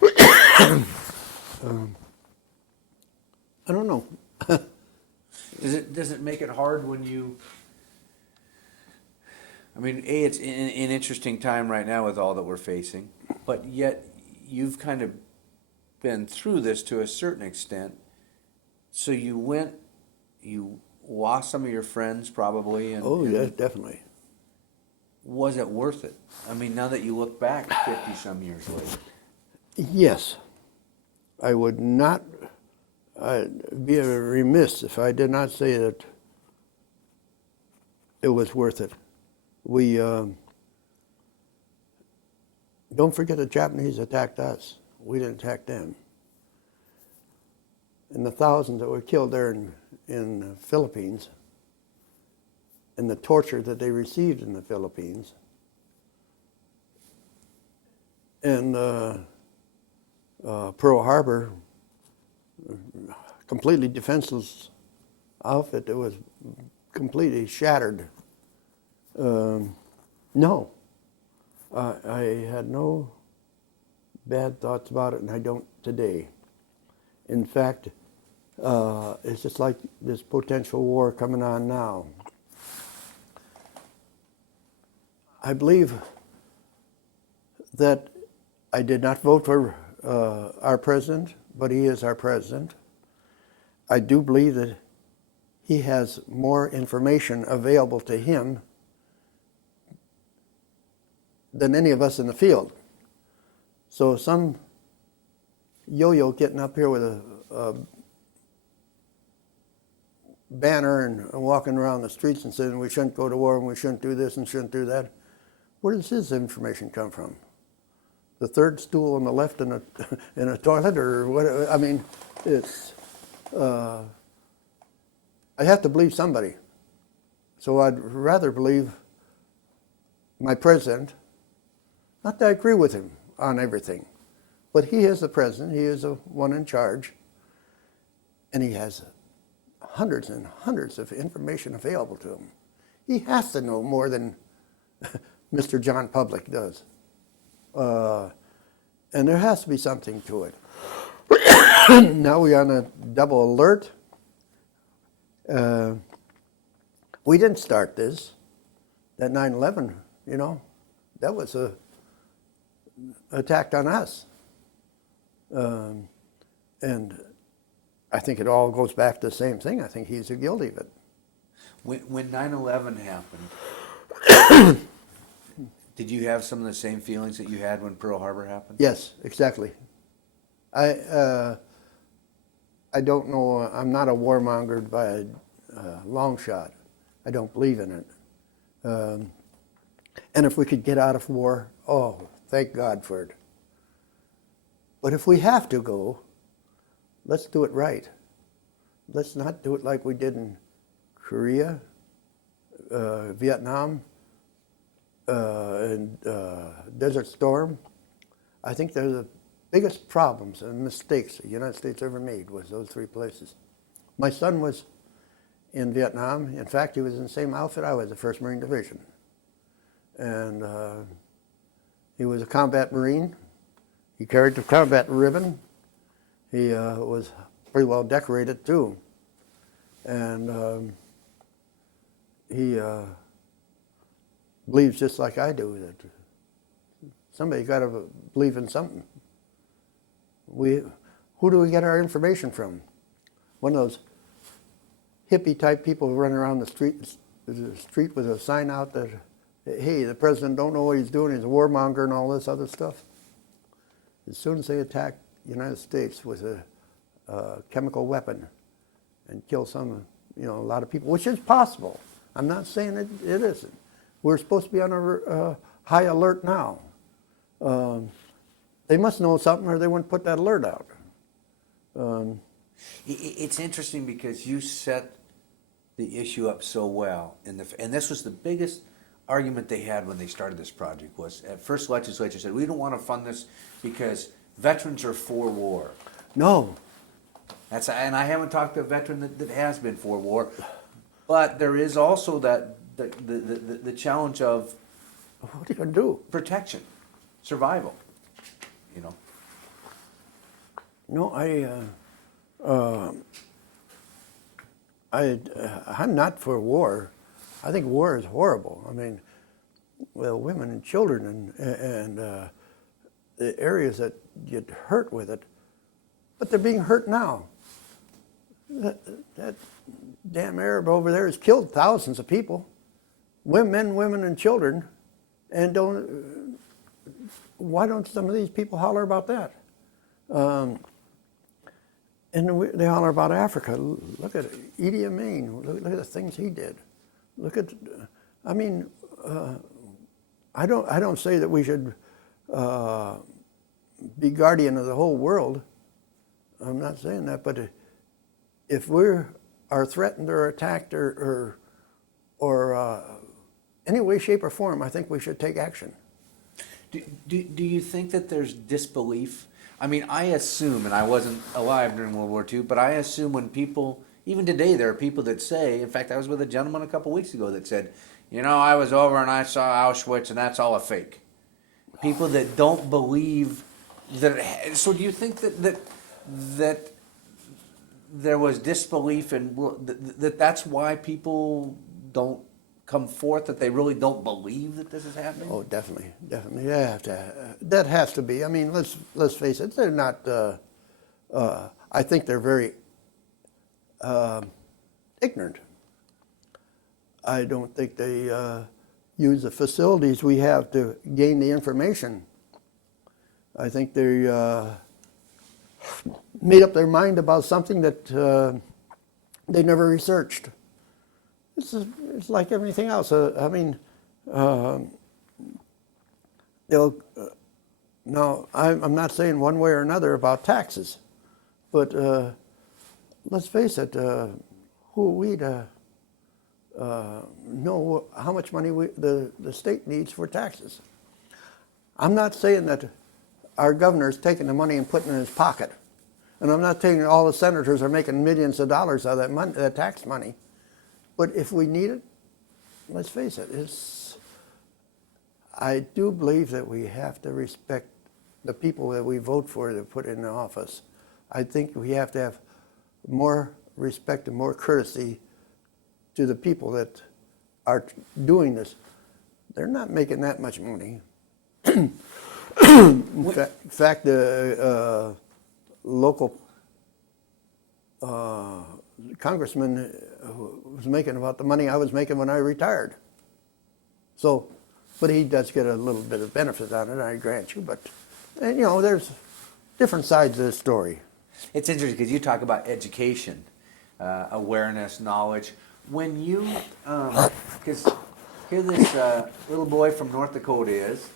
I don't know. Does it make it hard when you? I mean, it's an interesting time right now with all that we're facing, but yet you've kind of been through this to a certain extent. So you lost some of your friends probably. Yeah, definitely. Was it worth it? I mean, now that you look back 50 some years later. Yes. I would not I'd be remiss if I did not say that it was worth it. We don't forget the Japanese attacked us. We didn't attack them. And the thousands that were killed there in the Philippines, and the torture that they received in the Philippines, and Pearl Harbor, completely defenseless outfit that was completely shattered. No, I had no bad thoughts about it, and I don't today. In fact, it's just like this potential war coming on now. I believe that I did not vote for our president, but he is our president. I do believe that he has more information available to him than any of us in the field. So some yo-yo getting up here with a banner and walking around the streets and saying we shouldn't go to war and we shouldn't do this and shouldn't do that, where does his information come from? The third stool on the left in a toilet, or what? I mean, it's. I have to believe somebody. So I'd rather believe my president. Not that I agree with him on everything, but he is the president. He is the one in charge, and he has hundreds and hundreds of information available to him. He has to know more than Mr. John Public does. And there has to be something to it. Now we're on a double alert. We didn't start this. That 9/11, that was a attack on us. And I think it all goes back to the same thing. I think he's guilty of it. When 9/11 happened, did you have some of the same feelings that you had when Pearl Harbor happened? Yes, exactly. I don't know. I'm not a warmonger by a long shot. I don't believe in it. And if we could get out of war, oh, thank God for it. But if we have to go, let's do it right. Let's not do it like we did in Korea, Vietnam, and Desert Storm. I think they're the biggest problems and mistakes the United States ever made was those three places. My son was in Vietnam. In fact, he was in the same outfit I was, the 1st Marine Division. And he was a combat Marine. He carried the combat ribbon. He was pretty well decorated too. And he believes just like I do that somebody got to believe in something. Who do we get our information from? One of those hippie type people who run around the street with a sign out that, hey, the president don't know what he's doing, he's a warmonger and all this other stuff. As soon as they attack the United States with a chemical weapon and kill a lot of people, which is possible. I'm not saying it isn't. We're supposed to be on a high alert now. They must know something or they wouldn't put that alert out. It's interesting because you set the issue up so well, and this was the biggest argument they had when they started this project. Was at first legislature said we don't want to fund this because veterans are for war. No. And I haven't talked to a veteran that has been for war, but there is also the challenge of what are you going to do? Protection, survival. No, I'm not for war. I think war is horrible. I mean, well, women and children and the areas that get hurt with it, but they're being hurt now. That damn Arab over there has killed thousands of people, men, women, and children, and why don't some of these people holler about that? And they holler about Africa. Look at Idi Amin. Look at the things he did. Look at, I mean, I don't say that we should be guardian of the whole world. I'm not saying that, but if we are threatened or attacked or any way, shape, or form, I think we should take action. Do you think that there's disbelief? I mean, I assume, and I wasn't alive during World War II, but I assume when people, even today, there are people that say, in fact, I was with a gentleman a couple weeks ago that said, I was over and I saw Auschwitz and that's all a fake. People that don't believe that. So do you think that there was disbelief and that's why people don't come forth, that they really don't believe that this is happening? Oh, definitely. That has to be. I mean, let's face it. They're not. I think they're very ignorant. I don't think they use the facilities we have to gain the information. I think they made up their mind about something that they never researched. It's like everything else. I mean, now I'm not saying one way or another about taxes, but let's face it. Who are we to know how much money the state needs for taxes? I'm not saying that our governor's taking the money and putting it in his pocket, and I'm not saying all the senators are making millions of dollars out of that money, that tax money. But if we need it, let's face it, I do believe that we have to respect the people that we vote for to put in the office. I think we have to have more respect and more courtesy to the people that are doing this. They're not making that much money. In fact, the local congressman was making about the money I was making when I retired. So, but he does get a little bit of benefit on it, I grant you. But, there's different sides of the story. It's interesting because you talk about education, awareness, knowledge. When you, because here this little boy from North Dakota is,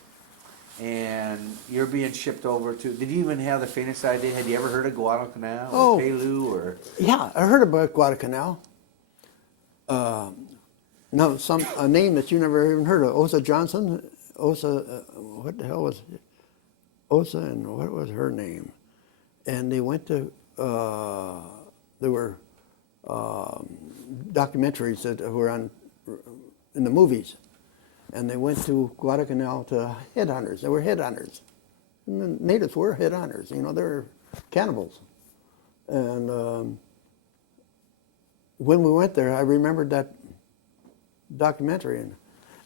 and you're being shipped over to, did you even have the faintest idea? Had you ever heard of Guadalcanal or Pelu or? Yeah, I heard about Guadalcanal. No, a name that you never even heard of, Osa Johnson. What the hell was it? Osa, and what was her name? And they went to, there were documentaries that were on in the movies. And they went to Guadalcanal to headhunters. They were headhunters. And the natives were headhunters. They were cannibals. And when we went there, I remembered that documentary. And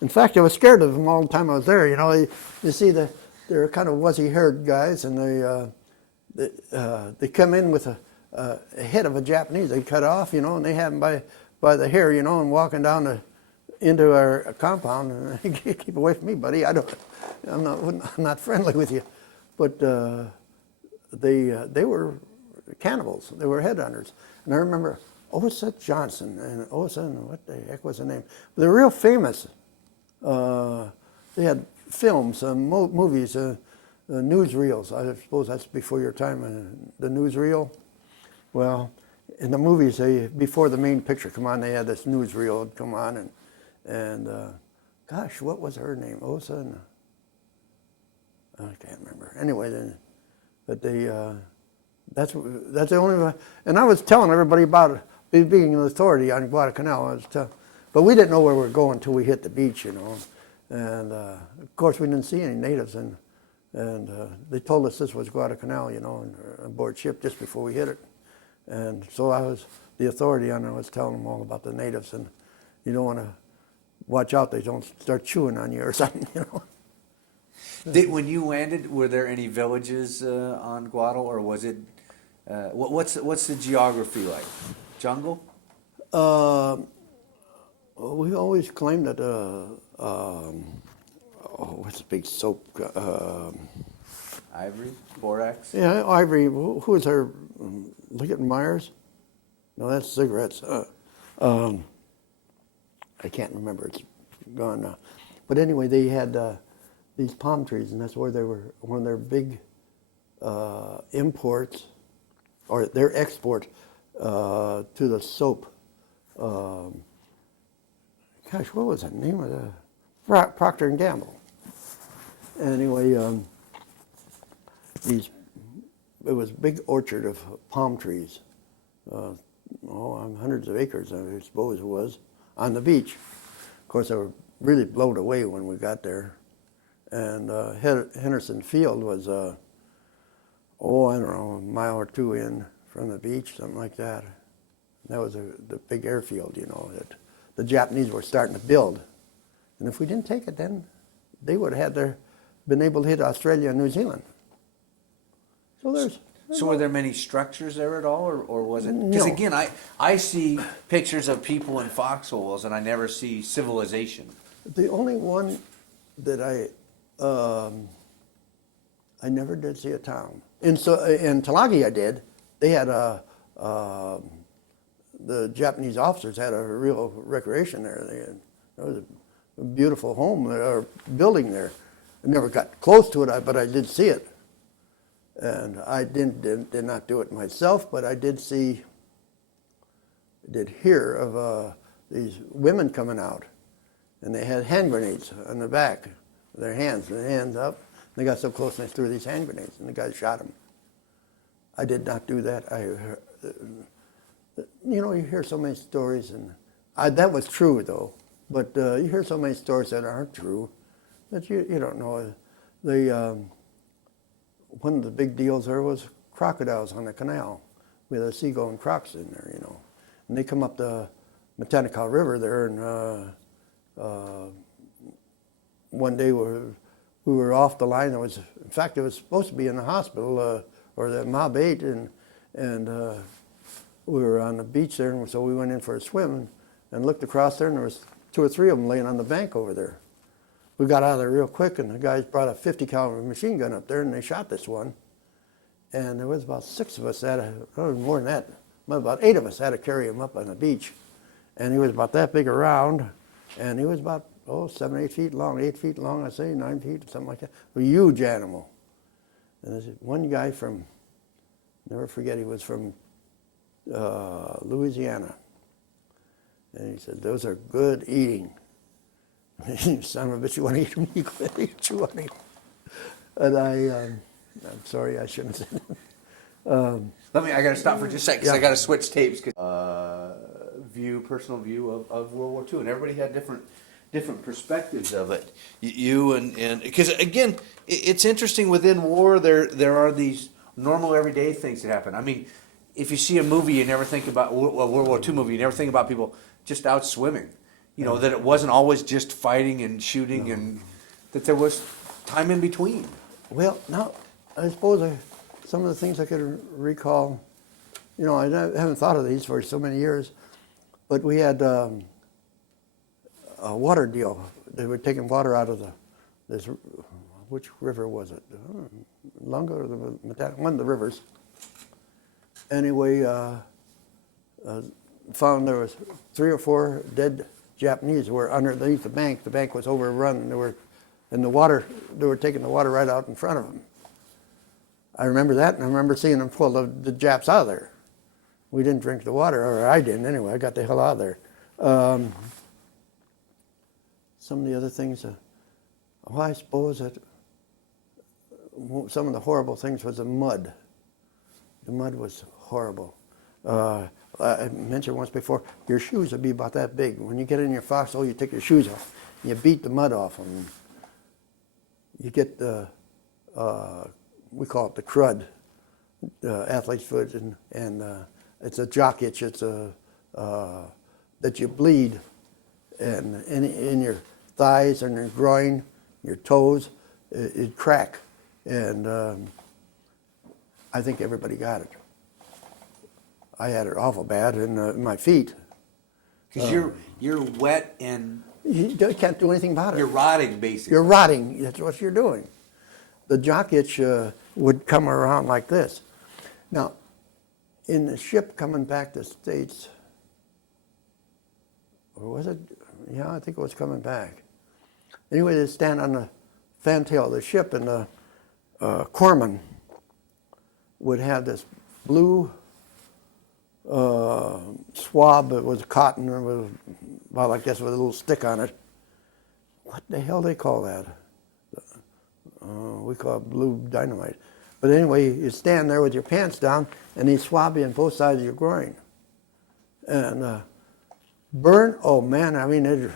in fact, I was scared of them all the time I was there. You know, you see they're kind of wuzzy-haired guys, and they come in with a head of a Japanese. They cut off, you know, and they have them by the hair, you know, and walking down into our compound. And keep away from me, buddy. I'm not friendly with you. But they were cannibals. They were headhunters. And I remember Osa Johnson and Osa, what the heck was the name? They're real famous. They had films, movies, newsreels. I suppose that's before your time, the newsreel. Well, in the movies, before the main picture come on, they had this newsreel come on, and gosh, what was her name? Osa? And, I can't remember. Anyway, but that's the only. And I was telling everybody about it, being an authority on Guadalcanal. But we didn't know where we were going until we hit the beach, you know. And of course, we didn't see any natives, and they told us this was Guadalcanal, you know, aboard ship just before we hit it. And so I was the authority on it. I was telling them all about the natives, and you don't want to watch out; they don't start chewing on you or something, you know. When you landed, were there any villages on Guadal, or was it? What's the geography like? Jungle? We always claimed that. What's the big soap? Ivory, borax. Yeah, Ivory. Who was her? Liggett and Myers? No, that's cigarettes. I can't remember. It's gone now. But anyway, they had these palm trees, and that's where they were. One of their big imports, or their export to the soap. Gosh, what was the name of the Procter and Gamble? Anyway, it was a big orchard of palm trees, hundreds of acres, I suppose it was, on the beach. Of course, they were really blown away when we got there. And Henderson Field was, I don't know, a mile or two in from the beach, something like that. That was the big airfield, you know, that the Japanese were starting to build. And if we didn't take it, then they would have been able to hit Australia and New Zealand. So were there many structures there at all, or was it? Because again, I see pictures of people in foxholes, and I never see civilization. The only one that I never did see a town. In Tulagi I did. They had the Japanese officers had a real recreation there. There was a beautiful home or building there. I never got close to it, but I did see it. And I did not do it myself, but I did hear of these women coming out, and they had hand grenades on their back, their hands up. They got so close and they threw these hand grenades, and the guy shot them. I did not do that. You hear so many stories, and that was true though. But you hear so many stories that aren't true that you don't know. One of the big deals there was crocodiles on the canal. We had seagoing crocs in there, you know. And they come up the Matanikau River there, and one day we were off the line. In fact, it was supposed to be in the hospital, or the Mob 8, and we were on the beach there, and so we went in for a swim and looked across there, and there was 2 or 3 of them laying on the bank over there. We got out of there real quick, and the guys brought a 50 caliber machine gun up there, and they shot this one. And there was about 6 of us more than that, about 8 of us had to carry him up on the beach. And he was about that big around, and he was about 7, 8 feet long, 8 feet long, I say, 9 feet, something like that. A huge animal. And there's one guy from, never forget, he was from Louisiana. And he said, "Those are good eating." "You son of a bitch, you want to eat them? You go ahead and chew on them." And I'm sorry, I shouldn't have said that. I got to stop for just a second because I got to switch tapes. Personal view of World War II, and everybody had different perspectives of it. You and because again, it's interesting within war. There are these normal everyday things that happen. I mean, if you see a movie, you never think about a World War II movie. You never think about people just out swimming. You know, that it wasn't always just fighting and shooting, and that there was time in between. Well, now, I suppose some of the things I could recall, you know, I haven't thought of these for so many years, but we had a water deal. They were taking water out of this, which river was it? Lunga or the Matana? One of the rivers. Anyway, found there was 3 or 4 dead Japanese were underneath the bank. The bank was overrun, and they were taking the water right out in front of them. I remember that, and I remember seeing them pull the Japs out of there. We didn't drink the water, or I didn't anyway. I got the hell out of there. Some of the other things, well, I suppose that some of the horrible things was the mud. The mud was horrible. I mentioned once before, your shoes would be about that big. When you get in your foxhole, you take your shoes off. You beat the mud off them. You get the, we call it the crud, athlete's foot, and it's a jock itch. It's that you bleed, and in your thighs and your groin, your toes, it crack, and I think everybody got it. I had it awful bad in my feet. Because you're wet and you can't do anything about it. you're rotting, basically. You're rotting. That's what you're doing. The jock itch would come around like this. Now, in the ship coming back to the States, or was it? Yeah, I think it was coming back. Anyway, they stand on the fantail of the ship, and the corpsman would have this blue swab that was cotton, and was about like this with a little stick on it. What the hell they call that? We call it blue dynamite. But anyway, you stand there with your pants down, and they swab you on both sides of your groin. And burn, oh man, I mean, it's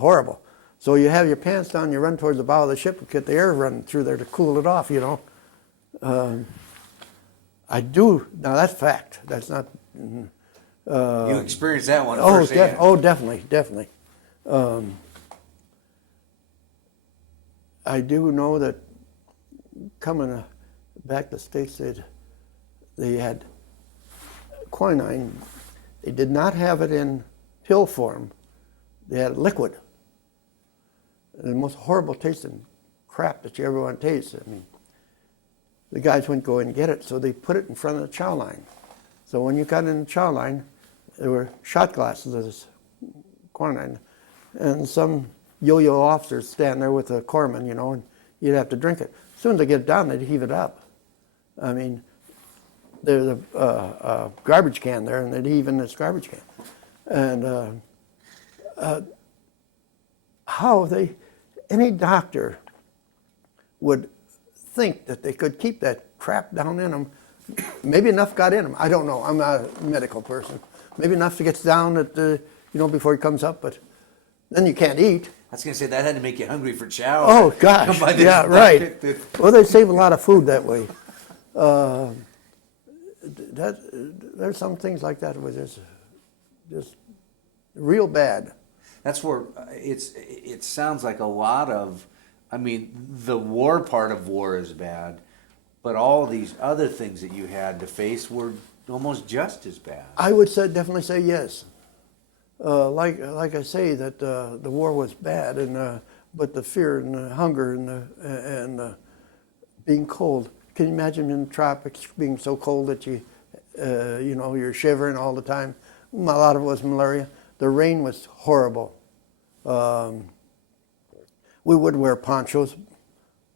horrible. So you have your pants down, you run towards the bow of the ship, and get the air running through there to cool it off, you know. I do, now that's fact, that's not... you experienced that one Oh, firsthand. definitely. I do know that coming back to the States, they had quinine. They did not have it in pill form. They had liquid. The most horrible tasting crap that you ever want to taste. I mean, the guys wouldn't go in and get it, so they put it in front of the chow line. So when you got in the chow line, there were shot glasses of this quinine, and some yo-yo officers stand there with a corpsman, you know, and you'd have to drink it. As soon as they get it down, they'd heave it up. I mean, there's a garbage can there, and they'd heave in this garbage can. And how any doctor would think that they could keep that crap down in them. Maybe enough got in them. I don't know. I'm not a medical person. Maybe enough to get down at before he comes up, but then you can't eat. I was going to say, that had to make you hungry for chow. Oh, gosh. Yeah, right. Well, they save a lot of food that way. There's some things like that was just real bad. That's where it sounds like a lot of, I mean, the war part of war is bad, but all these other things that you had to face were almost just as bad. I would definitely say yes. Like I say, that the war was bad, but the fear and the hunger and being cold. Can you imagine in the tropics being so cold that you're shivering all the time? A lot of it was malaria. The rain was horrible. We would wear ponchos.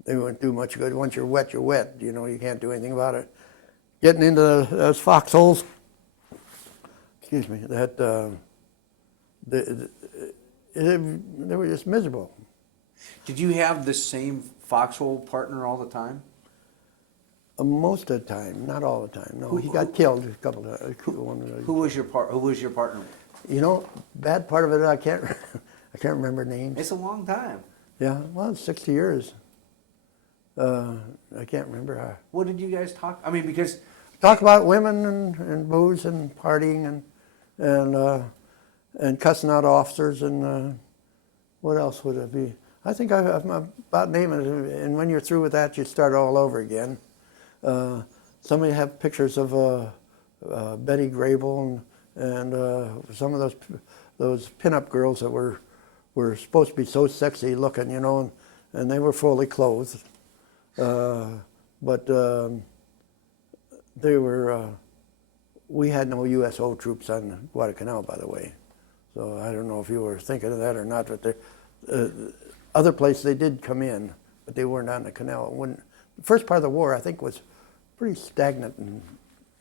They wouldn't do much good. Once you're wet, you're wet. You know, you can't do anything about it. Getting into those foxholes, excuse me, they were just miserable. Did you have the same foxhole partner all the time? Most of the time, not all the time. No, he got killed a couple of times. Who was your partner? You know, bad part of it, I can't remember names. It's a long time. Yeah, well, 60 years. I can't remember. What did you guys talk? I mean, because talk about women and booze and partying and cussing out officers, and what else would it be? I think I'm about naming it, and when you're through with that, you start all over again. Somebody have pictures of Betty Grable and some of those pinup girls that were supposed to be so sexy looking, you know, and they were fully clothed. But they were, we had no USO troops on Guadalcanal, by the way. So I don't know if you were thinking of that or not, but other places they did come in, but they weren't on the canal. When the first part of the war, I think, was pretty stagnant in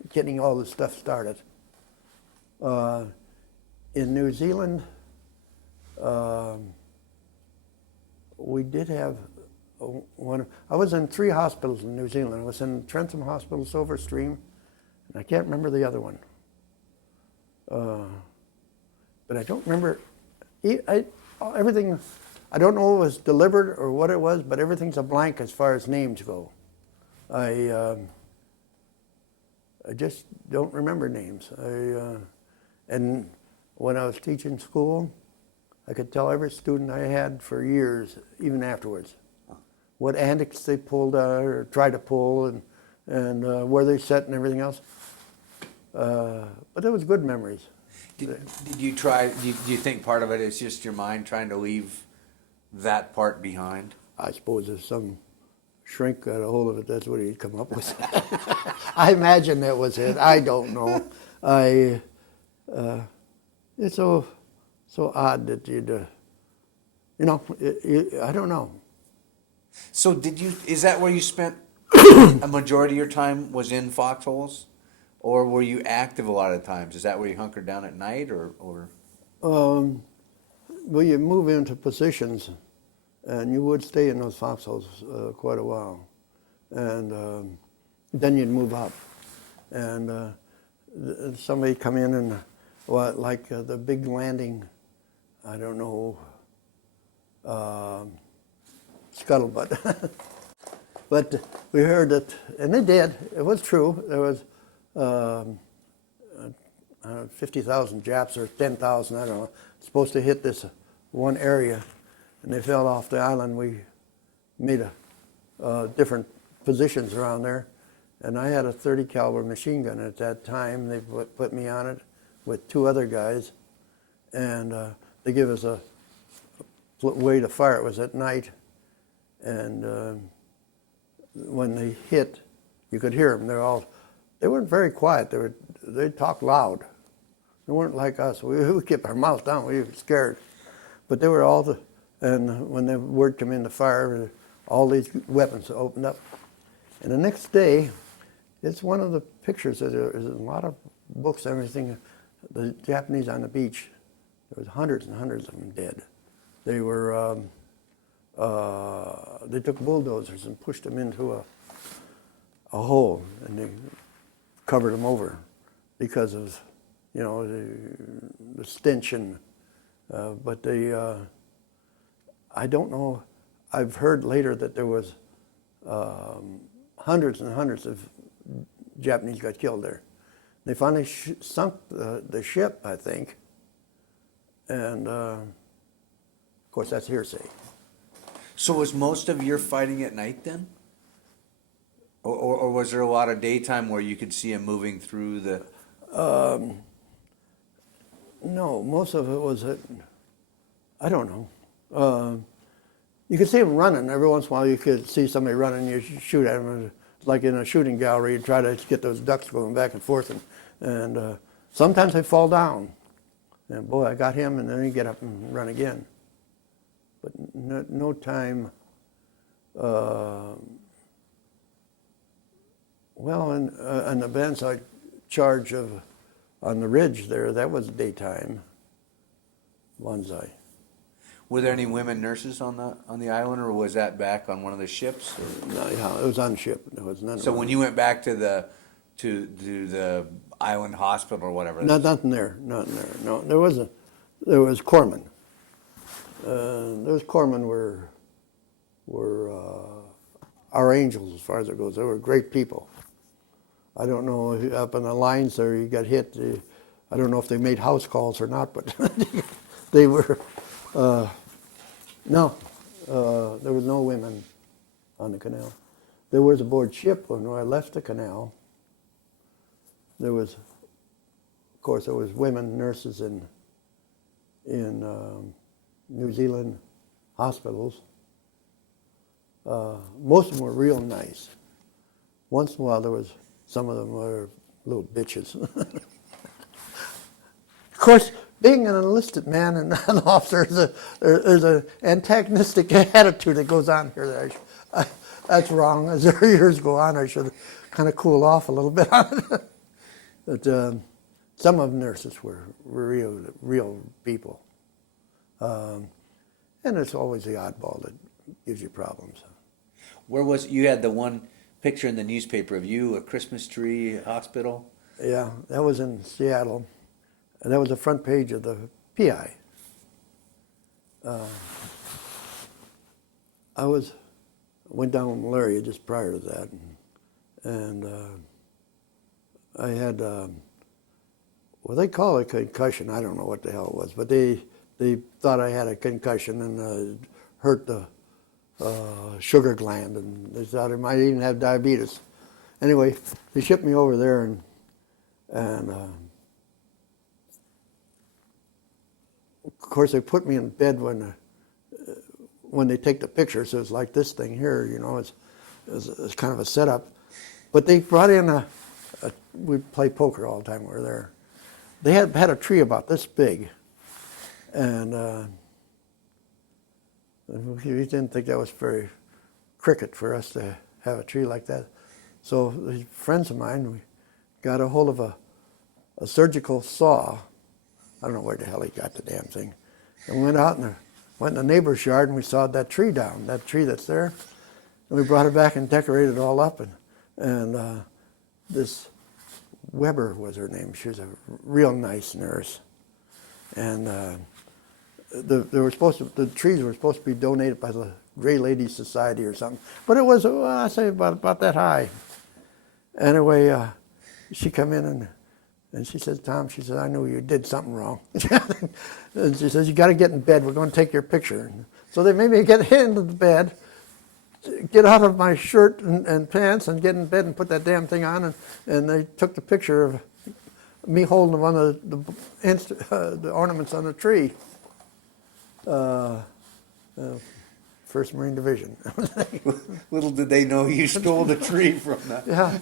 getting all this stuff started. In New Zealand, we did have one. I was in 3 hospitals in New Zealand. I was in Trentham Hospital, Silver Stream, and I can't remember the other one. But I don't remember everything. I don't know if it was delivered or what it was, but everything's a blank as far as names go. I just don't remember names. And when I was teaching school, I could tell every student I had for years, even afterwards, what antics they pulled or tried to pull, and where they sat and everything else. But it was good memories. Did you try? Do you think part of it is just your mind trying to leave that part behind? I suppose if some shrink got a hold of it, that's what he'd come up with. I imagine that was it. I don't know. It's so odd that you'd, you know, I don't know. So is that where you spent a majority of your time was in foxholes? Or were you active a lot of times? Is that where you hunkered down at night or? Well, you move into positions, and you would stay in those foxholes quite a while. And then you'd move up. And somebody come in and, like the big landing, I don't know, scuttlebutt. But we heard that, and they did, it was true, there was 50,000 Japs or 10,000, I don't know, supposed to hit this one area, and they fell off the island. We made different positions around there, and I had a 30 caliber machine gun at that time. They put me on it with 2 other guys, and they gave us a way to fire. It was at night, and when they hit, you could hear them. They weren't very quiet. They talked loud. They weren't like us. We kept our mouths down. We were scared. But they were and when the word came in to fire, all these weapons opened up. And the next day, it's one of the pictures. There's a lot of books and everything. The Japanese on the beach, there was hundreds and hundreds of them dead. They were, they took bulldozers and pushed them into a hole, and they covered them over because of, you know, the stench. And but I don't know. I've heard later that there was hundreds and hundreds of Japanese got killed there. They finally sunk the ship, I think, and of course that's hearsay. So was most of your fighting at night then? Or was there a lot of daytime where you could see them moving through the... No, most of it was I don't know. You could see them running. Every once in a while you could see somebody running, you shoot at them. Like in a shooting gallery, you try to get those ducks going back and forth. And sometimes they fall down. And boy, I got him, and then you get up and run again. But no time... Well, and the bands I charge of on the ridge there, that was daytime. Bonsai. Were there any women nurses on the island, or was that back on one of the ships? No, yeah, it was on ship. There was none. So when you went back to the island hospital or whatever, nothing there. No, there was corpsmen. Those corpsmen were our angels as far as it goes. They were great people. I don't know if up on the lines there you got hit. I don't know if they made house calls or not, but they were, no, there was no women on the canal. There was aboard ship when I left the canal. There was, of course, there was women nurses in New Zealand hospitals. Most of them were real nice. Once in a while, there was some of them were little bitches. Of course, being an enlisted man and an officer, there's an antagonistic attitude that goes on here. That's wrong. As the years go on, I should kind of cool off a little bit on it. But some of the nurses were real people. And it's always the oddball that gives you problems. Where was you had the one picture in the newspaper of you, a Christmas tree hospital? Yeah, that was in Seattle. And that was the front page of the PI. I went down with malaria just prior to that, and I had, well, they call it a concussion. I don't know what the hell it was, but they thought I had a concussion and hurt the sugar gland, and they thought I might even have diabetes. Anyway, they shipped me over there, and of course they put me in bed when they take the picture. So it's like this thing here, you know, it's kind of a setup. But they brought in we play poker all the time we were there. They had a tree about this big, and we didn't think that was very cricket for us to have a tree like that. So these friends of mine, we got a hold of a surgical saw. I don't know where the hell he got the damn thing. And we went out and went in the neighbor's yard and we sawed that tree down, that tree that's there. And we brought it back and decorated it all up. And this Weber was her name. She was a real nice nurse. And the trees were supposed to be donated by the Gray Ladies Society or something. But it was, I say, about that high. Anyway, she come in and she says, Tom, she says, I knew you did something wrong. And she says, you got to get in bed. We're going to take your picture. So they made me get into the bed, get out of my shirt and pants and get in bed and put that damn thing on. And they took the picture of me holding one of the ornaments on the tree. First Marine Division. Little did they know you stole the tree from that. Yeah.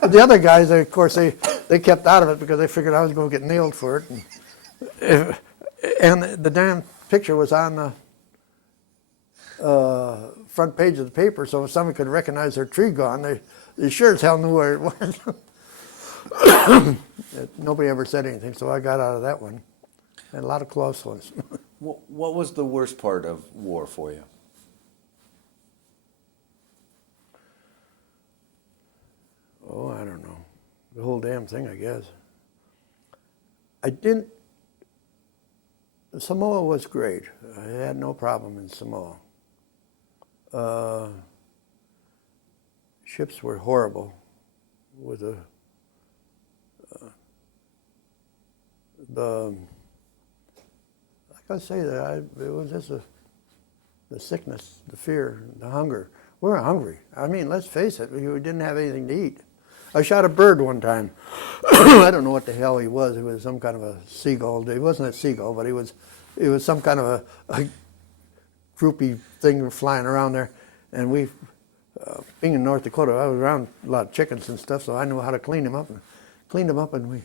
But the other guys, of course, they kept out of it because they figured I was going to get nailed for it. And the damn picture was on the front page of the paper, so if someone could recognize their tree gone, they sure as hell knew where it was. Nobody ever said anything, so I got out of that one. And a lot of close ones. What was the worst part of war for you? Oh, I don't know. The whole damn thing, I guess. Samoa was great. I had no problem in Samoa. Ships were horrible with like I say, it was just the sickness, the fear, the hunger. We were hungry. I mean, let's face it, we didn't have anything to eat. I shot a bird one time. I don't know what the hell he was. He was some kind of a seagull. He wasn't a seagull, but he was some kind of a droopy thing flying around there. And we, being in North Dakota, I was around a lot of chickens and stuff, so I knew how to clean them up. And cleaned them up, and we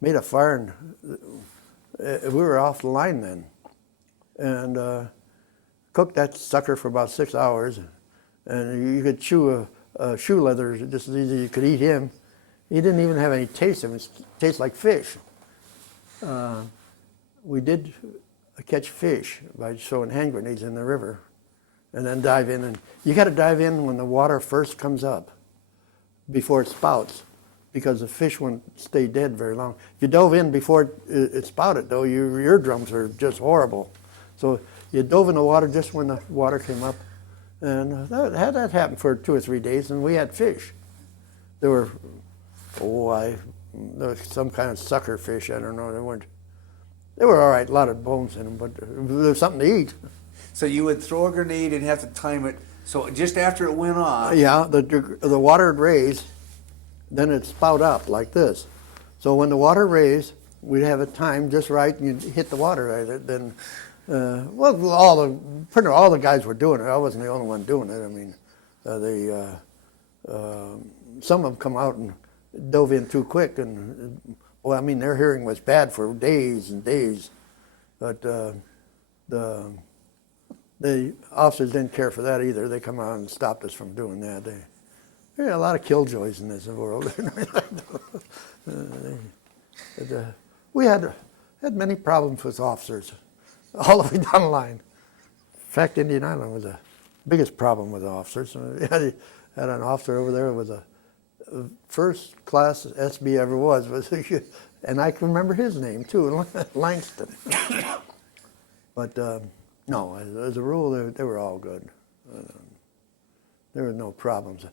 made a fire, and we were off the line then. And cooked that sucker for about 6 hours. And you could chew a shoe leather just as easy as you could eat him. He didn't even have any taste. It tastes like fish. We did catch fish by throwing hand grenades in the river and then dive in. And you got to dive in when the water first comes up before it spouts, because the fish won't stay dead very long. If you dove in before it spouted, though, your eardrums are just horrible. So you dove in the water just when the water came up. And that happened for 2 or 3 days, and we had fish. There were, there was some kind of sucker fish. I don't know. They were all right. A lot of bones in them, but there was something to eat. So you would throw a grenade and have to time it. So just after it went off. Yeah, the water would raise, then it'd spout up like this. So when the water raised, we'd have it timed just right, and you'd hit the water right. Then, well, pretty much all the guys were doing it. I wasn't the only one doing it. I mean, some of them come out and dove in too quick, and well, I mean, their hearing was bad for days and days. But the officers didn't care for that either. They come out and stopped us from doing that. There are a lot of killjoys in this world. We had many problems with officers all the way down the line. In fact, Indian Island was the biggest problem with officers. We had an officer over there with a first class SB ever was, and I can remember his name too, Langston. But no, as a rule, they were all good. There were no problems.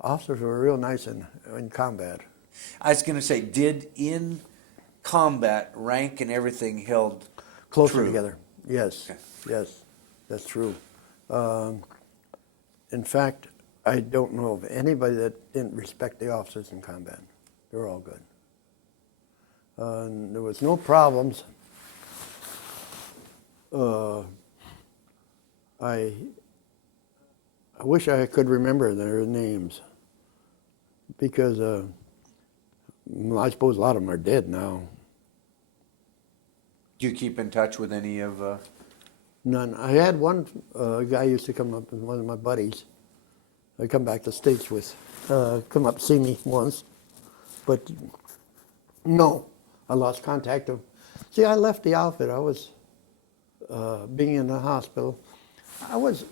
Officers were real nice in combat. I was going to say, did in combat rank and everything held Closer true? together? Yes, Okay. yes, that's true. In fact, I don't know of anybody that didn't respect the officers in combat. They were all good. There was no problems. I wish I could remember their names, because I suppose a lot of them are dead now. Do you keep in touch with any of? None. I had one guy used to come up, one of my buddies. I come back to the States with, come up to see me once, but no, I lost contact with him. See, I left the outfit. I was being in the hospital. I was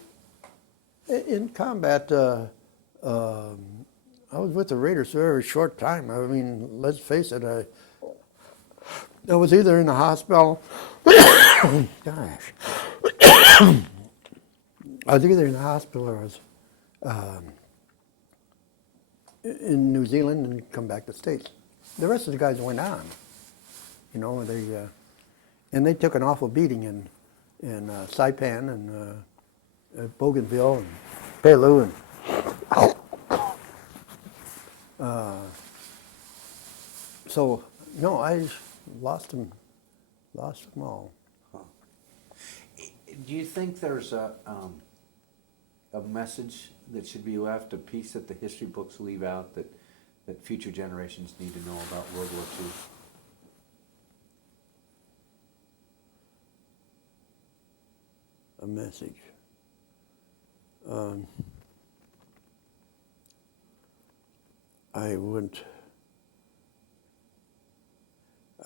in combat. I was with the Raiders for a very short time. I mean, let's face it, I was either in the hospital. Gosh. I was either in the hospital or I was in New Zealand and come back to the States. The rest of the guys went on, you know. And they took an awful beating in Saipan and Bougainville and Pelou and so no, I lost them all. Do you think there's a message that should be left, a piece that the history books leave out that future generations need to know about World War II? A message.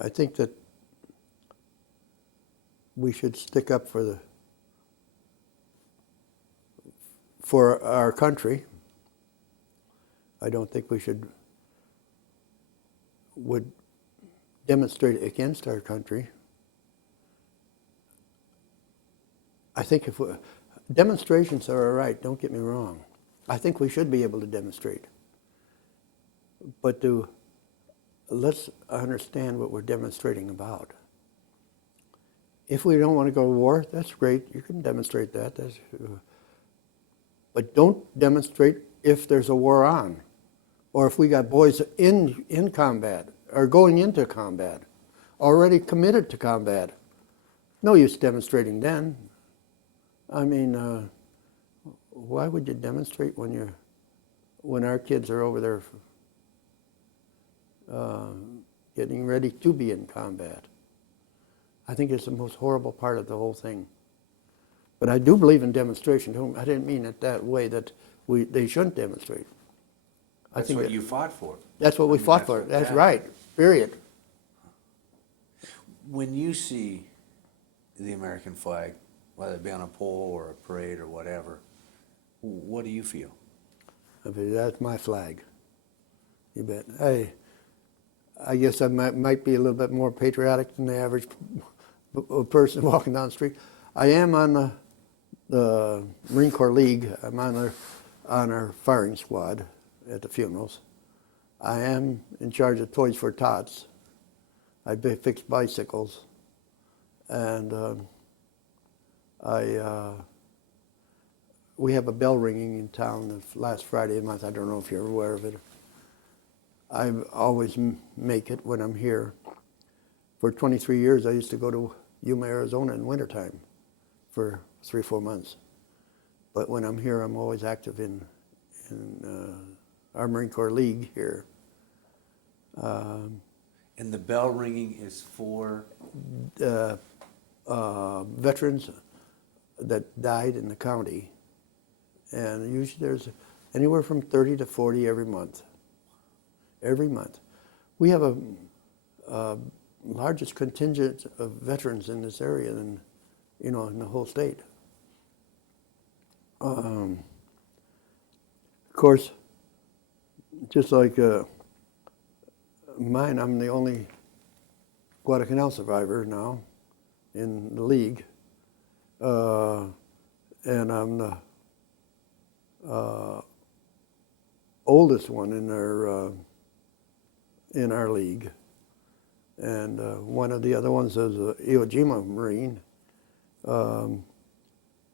I think that we should stick up for our country. I don't think we would demonstrate against our country. I think demonstrations are all right, don't get me wrong. I think we should be able to demonstrate. But let's understand what we're demonstrating about. If we don't want to go to war, that's great. You can demonstrate that. But don't demonstrate if there's a war on, or if we got boys in combat or going into combat, already committed to combat. No use demonstrating then. I mean, why would you demonstrate when our kids are over there getting ready to be in combat? I think it's the most horrible part of the whole thing. But I do believe in demonstration. I didn't mean it that way, that they shouldn't demonstrate. That's what you fought for. That's what we fought for. That's right, period. When you see the American flag, whether it be on a pole or a parade or whatever, what do you feel? I mean, that's my flag. You bet. I guess I might be a little bit more patriotic than the average person walking down the street. I am on the Marine Corps League. I'm on our firing squad at the funerals. I am in charge of Toys for Tots. I fix bicycles, and we have a bell ringing in town the last Friday of the month. I don't know if you're aware of it. I always make it when I'm here. For 23 years, I used to go to Yuma, Arizona in wintertime for 3 or 4 months. But when I'm here, I'm always active in our Marine Corps League here. And the bell ringing is for? Veterans that died in the county. And usually there's anywhere from 30 to 40 every month. Every month. We have a largest contingent of veterans in this area than, in the whole state. Of course, just like mine, I'm the only Guadalcanal survivor now in the league, and I'm the oldest one in our league. And one of the other ones is a Iwo Jima Marine,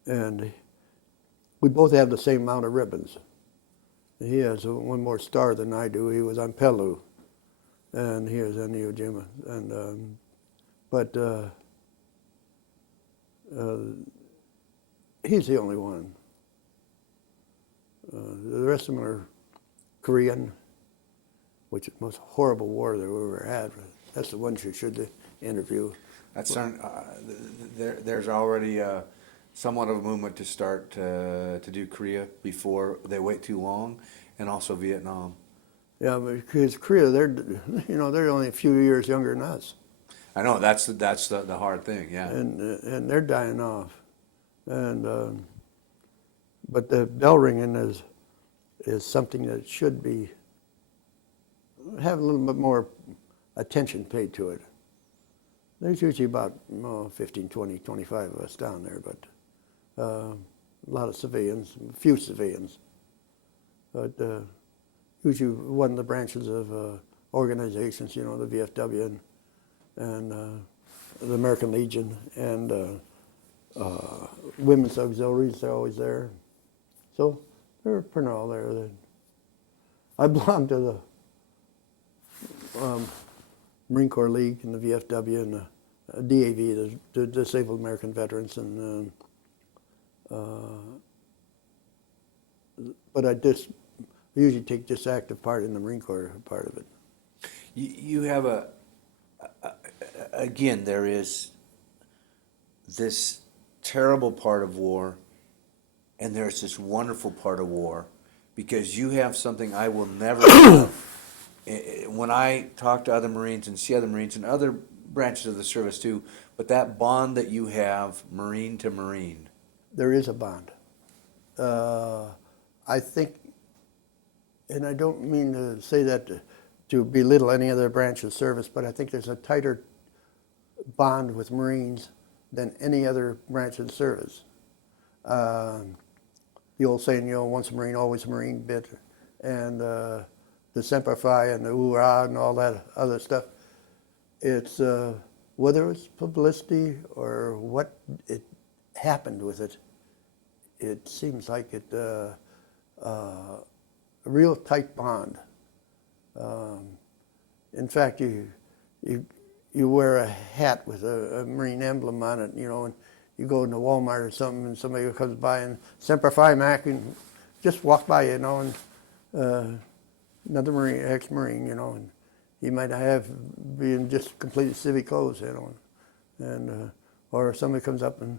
and we both have the same amount of ribbons. He has one more star than I do. He was on Pelu, and he was on Iwo Jima. And but he's the only one. The rest of them are Korean, which is the most horrible war that we ever had. That's the ones you should interview. There's already somewhat of a movement to start to do Korea before they wait too long, and also Vietnam. Yeah, because Korea, they're only a few years younger than us. I know that's the hard thing, yeah. And they're dying off, and but the bell ringing is something that should have a little bit more attention paid to it. There's usually about 15, 20, 25 of us down there, but a lot of civilians, a few civilians. But usually one of the branches of organizations, the VFW and the American Legion and Women's Auxiliaries, they're always there. So they're pretty all there. I belong to the Marine Corps League and the VFW and the DAV, the Disabled American Veterans, and but I usually take just active part in the Marine Corps part of it. You have again, there is this terrible part of war, and there's this wonderful part of war, because you have something I will never have. When I talk to other Marines and see other Marines and other branches of the service too, but that bond that you have, Marine to Marine. There is a bond. I think, and I don't mean to say that to belittle any other branch of service, but I think there's a tighter bond with Marines than any other branch of service. The old saying, once a Marine, always a Marine bit, and the Semper Fi and the hoorah and all that other stuff. It's whether it's publicity or what it happened with it, it seems like a real tight bond. In fact, you wear a hat with a Marine emblem on it, and you go into Walmart or something, and somebody comes by and Semper Fi, Mac, and just walk by, and another Marine, ex-Marine, and he might be in just completely civic clothes, and or somebody comes up and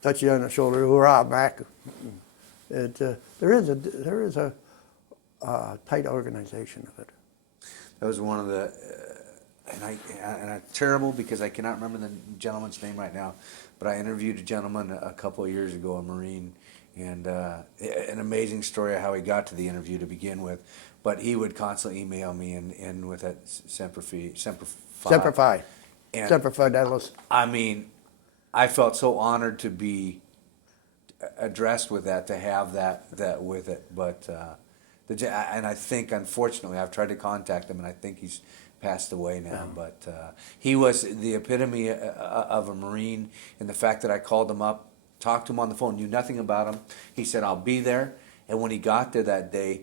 touches you on the shoulder, hoorah, Mac. There is a tight organization of it. That was one of the, and I'm terrible because I cannot remember the gentleman's name right now, but I interviewed a gentleman a couple of years ago, a Marine, and an amazing story of how he got to the interview to begin with. But he would constantly email me and with that Semper Fi. Semper Fi. Semper Fidelis. I mean, I felt so honored to be addressed with that, to have that with it. But And I think, unfortunately, I've tried to contact him, and I think he's passed away now. But he was the epitome of a Marine, in the fact that I called him up, talked to him on the phone, knew nothing about him. He said, "I'll be there." And when he got there that day,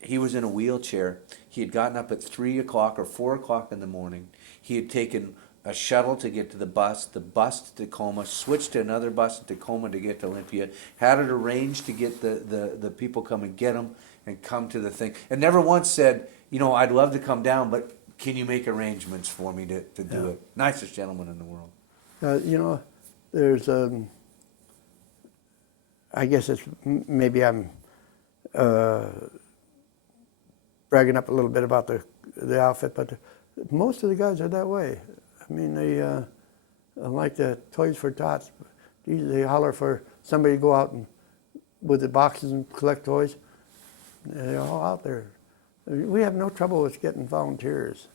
he was in a wheelchair. He had gotten up at 3 o'clock or 4 o'clock in the morning. He had taken a shuttle to get to the bus to Tacoma, switched to another bus to Tacoma to get to Olympia, had it arranged to get the people come and get him and come to the thing. And never once said, "I'd love to come down, but can you make arrangements for me to do it?" Nicest gentleman in the world. There's, I guess maybe I'm bragging up a little bit about the outfit, but most of the guys are that way. I mean, they like the Toys for Tots. They holler for somebody to go out and with the boxes and collect toys. They're all out there. We have no trouble with getting volunteers.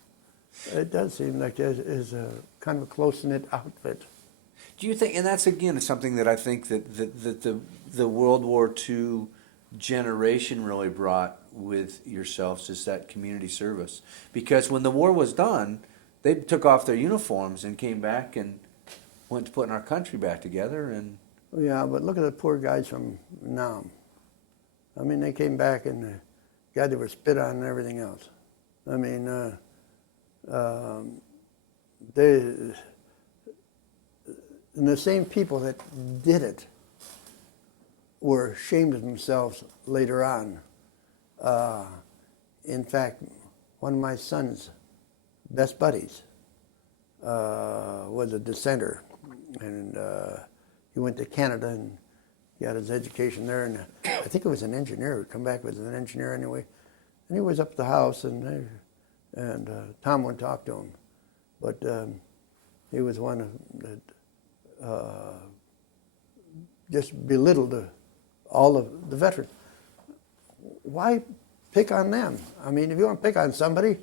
It does seem like it is a kind of a close-knit outfit. Do you think, and that's again something that I think that the World War II generation really brought with yourselves, is that community service? Because when the war was done, they took off their uniforms and came back and went to putting our country back together. And yeah, but look at the poor guys from Nam. I mean, they came back and God, they were spit on and everything else. I mean, and the same people that did it were ashamed of themselves later on. In fact, one of my son's best buddies was a dissenter, and he went to Canada and got his education there, and I think it was an engineer. He'd come back with an engineer anyway, and he was up at the house, and Tom wouldn't talk to him, but he was one that just belittled all of the veterans. Why pick on them? I mean, if you want to pick on somebody,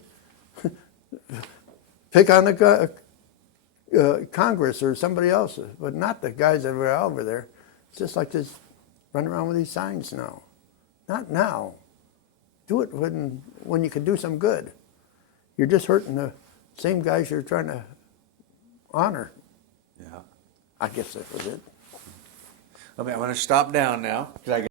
pick on the Congress or somebody else, but not the guys that were over there. It's just like this, run around with these signs now. Not now. Do it when you can do some good. You're just hurting the same guys you're trying to honor. yeah, I guess that was it. I'm going to stop down now because I